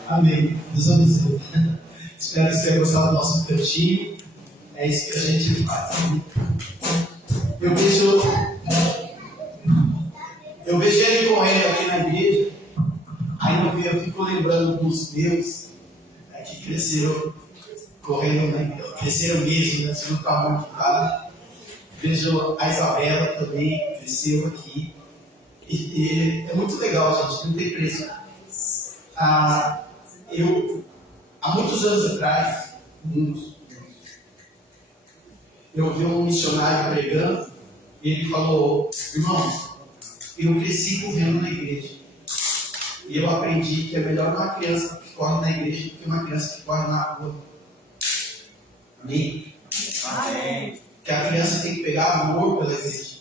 Amém. Deus abençoe. Espero que você tenha gostado do nosso cantinho. É isso que a gente faz. Eu vejo ele correndo aqui na igreja. Aí eu fico lembrando dos meus que cresceram correndo, né? Cresceram mesmo, né? No tamanho que tá. Vejo a Isabela também, cresceu aqui. E é muito legal, gente, não tem preço. Há muitos anos atrás, eu vi um missionário pregando e ele falou: irmãos, eu cresci correndo na igreja. E eu aprendi que é melhor uma criança que corre na igreja do que uma criança que corre na rua. Amém? Amém. Que a criança tem que pegar amor pela igreja.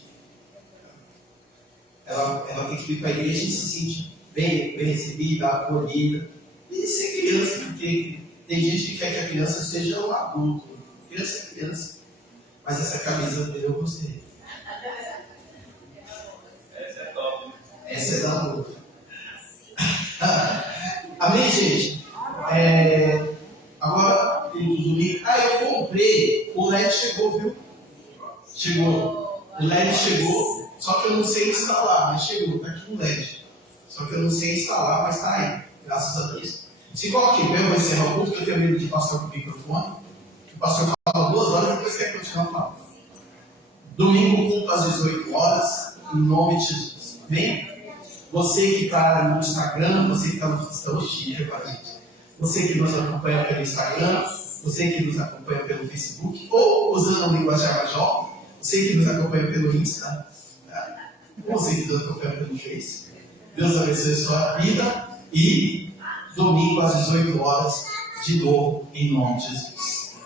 Ela tem que vir para a igreja e se sentir bem recebida, acolhida. E ser criança, porque tem gente que quer que a criança seja um adulto. Criança é criança. Mas essa camisa dele eu gostei. Essa é top. Essa é da luta. Amém, gente? Agora, no domingo. Eu comprei. O LED chegou, viu? Chegou. O LED chegou. Só que eu não sei instalar, mas chegou. Está aqui o LED. Só que eu não sei instalar, mas está aí. Graças a Deus. Se coloque em pé, eu vou encerrar o culto, porque eu tenho medo de passar com o microfone. O pastor fala 2 horas e depois quer continuar falando. Domingo, culto às 18 horas, em nome de Jesus. Amém? Você que está no Instagram, você que está no você que nos acompanha pelo Instagram, você que nos acompanha pelo Facebook, ou usando o linguajar major, você que nos acompanha pelo Insta, ou você que nos acompanha pelo Face. Deus abençoe a sua vida e domingo às 18 horas, de novo, em nome de Jesus.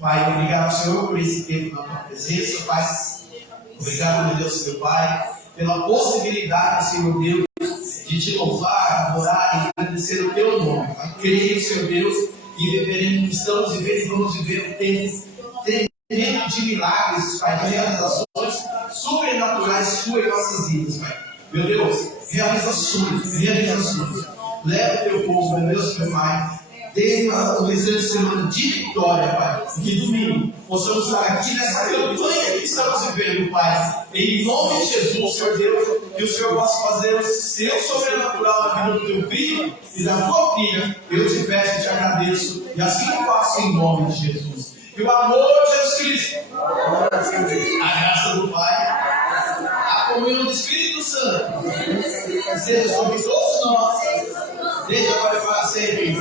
Pai, obrigado, Senhor, por esse tempo na tua presença, Pai. Obrigado, meu Deus, meu Pai, pela possibilidade, Senhor Deus, de te louvar, adorar e agradecer o teu nome. Pai, creio, Senhor Deus, e estamos vivendo e vamos viver um tempo tremendo de milagres, Pai, de realizações sobrenaturais suas em nossas vidas, Pai. Meu Deus, realizações. Leva o teu povo, meu Deus, meu Pai. Desde o restante de semana de vitória, Pai. Que domingo possamos estar aqui nessa campanha que estamos vivendo, Pai. Em nome de Jesus, Senhor Deus, que o Senhor possa fazer o seu sobrenatural na vida do teu filho e da tua filha. Eu te peço e te agradeço. E assim eu faço em nome de Jesus. E o amor de Jesus Cristo, a graça do Pai, a comunhão do Espírito Santo, seja sobre todos nós, desde agora e para sempre.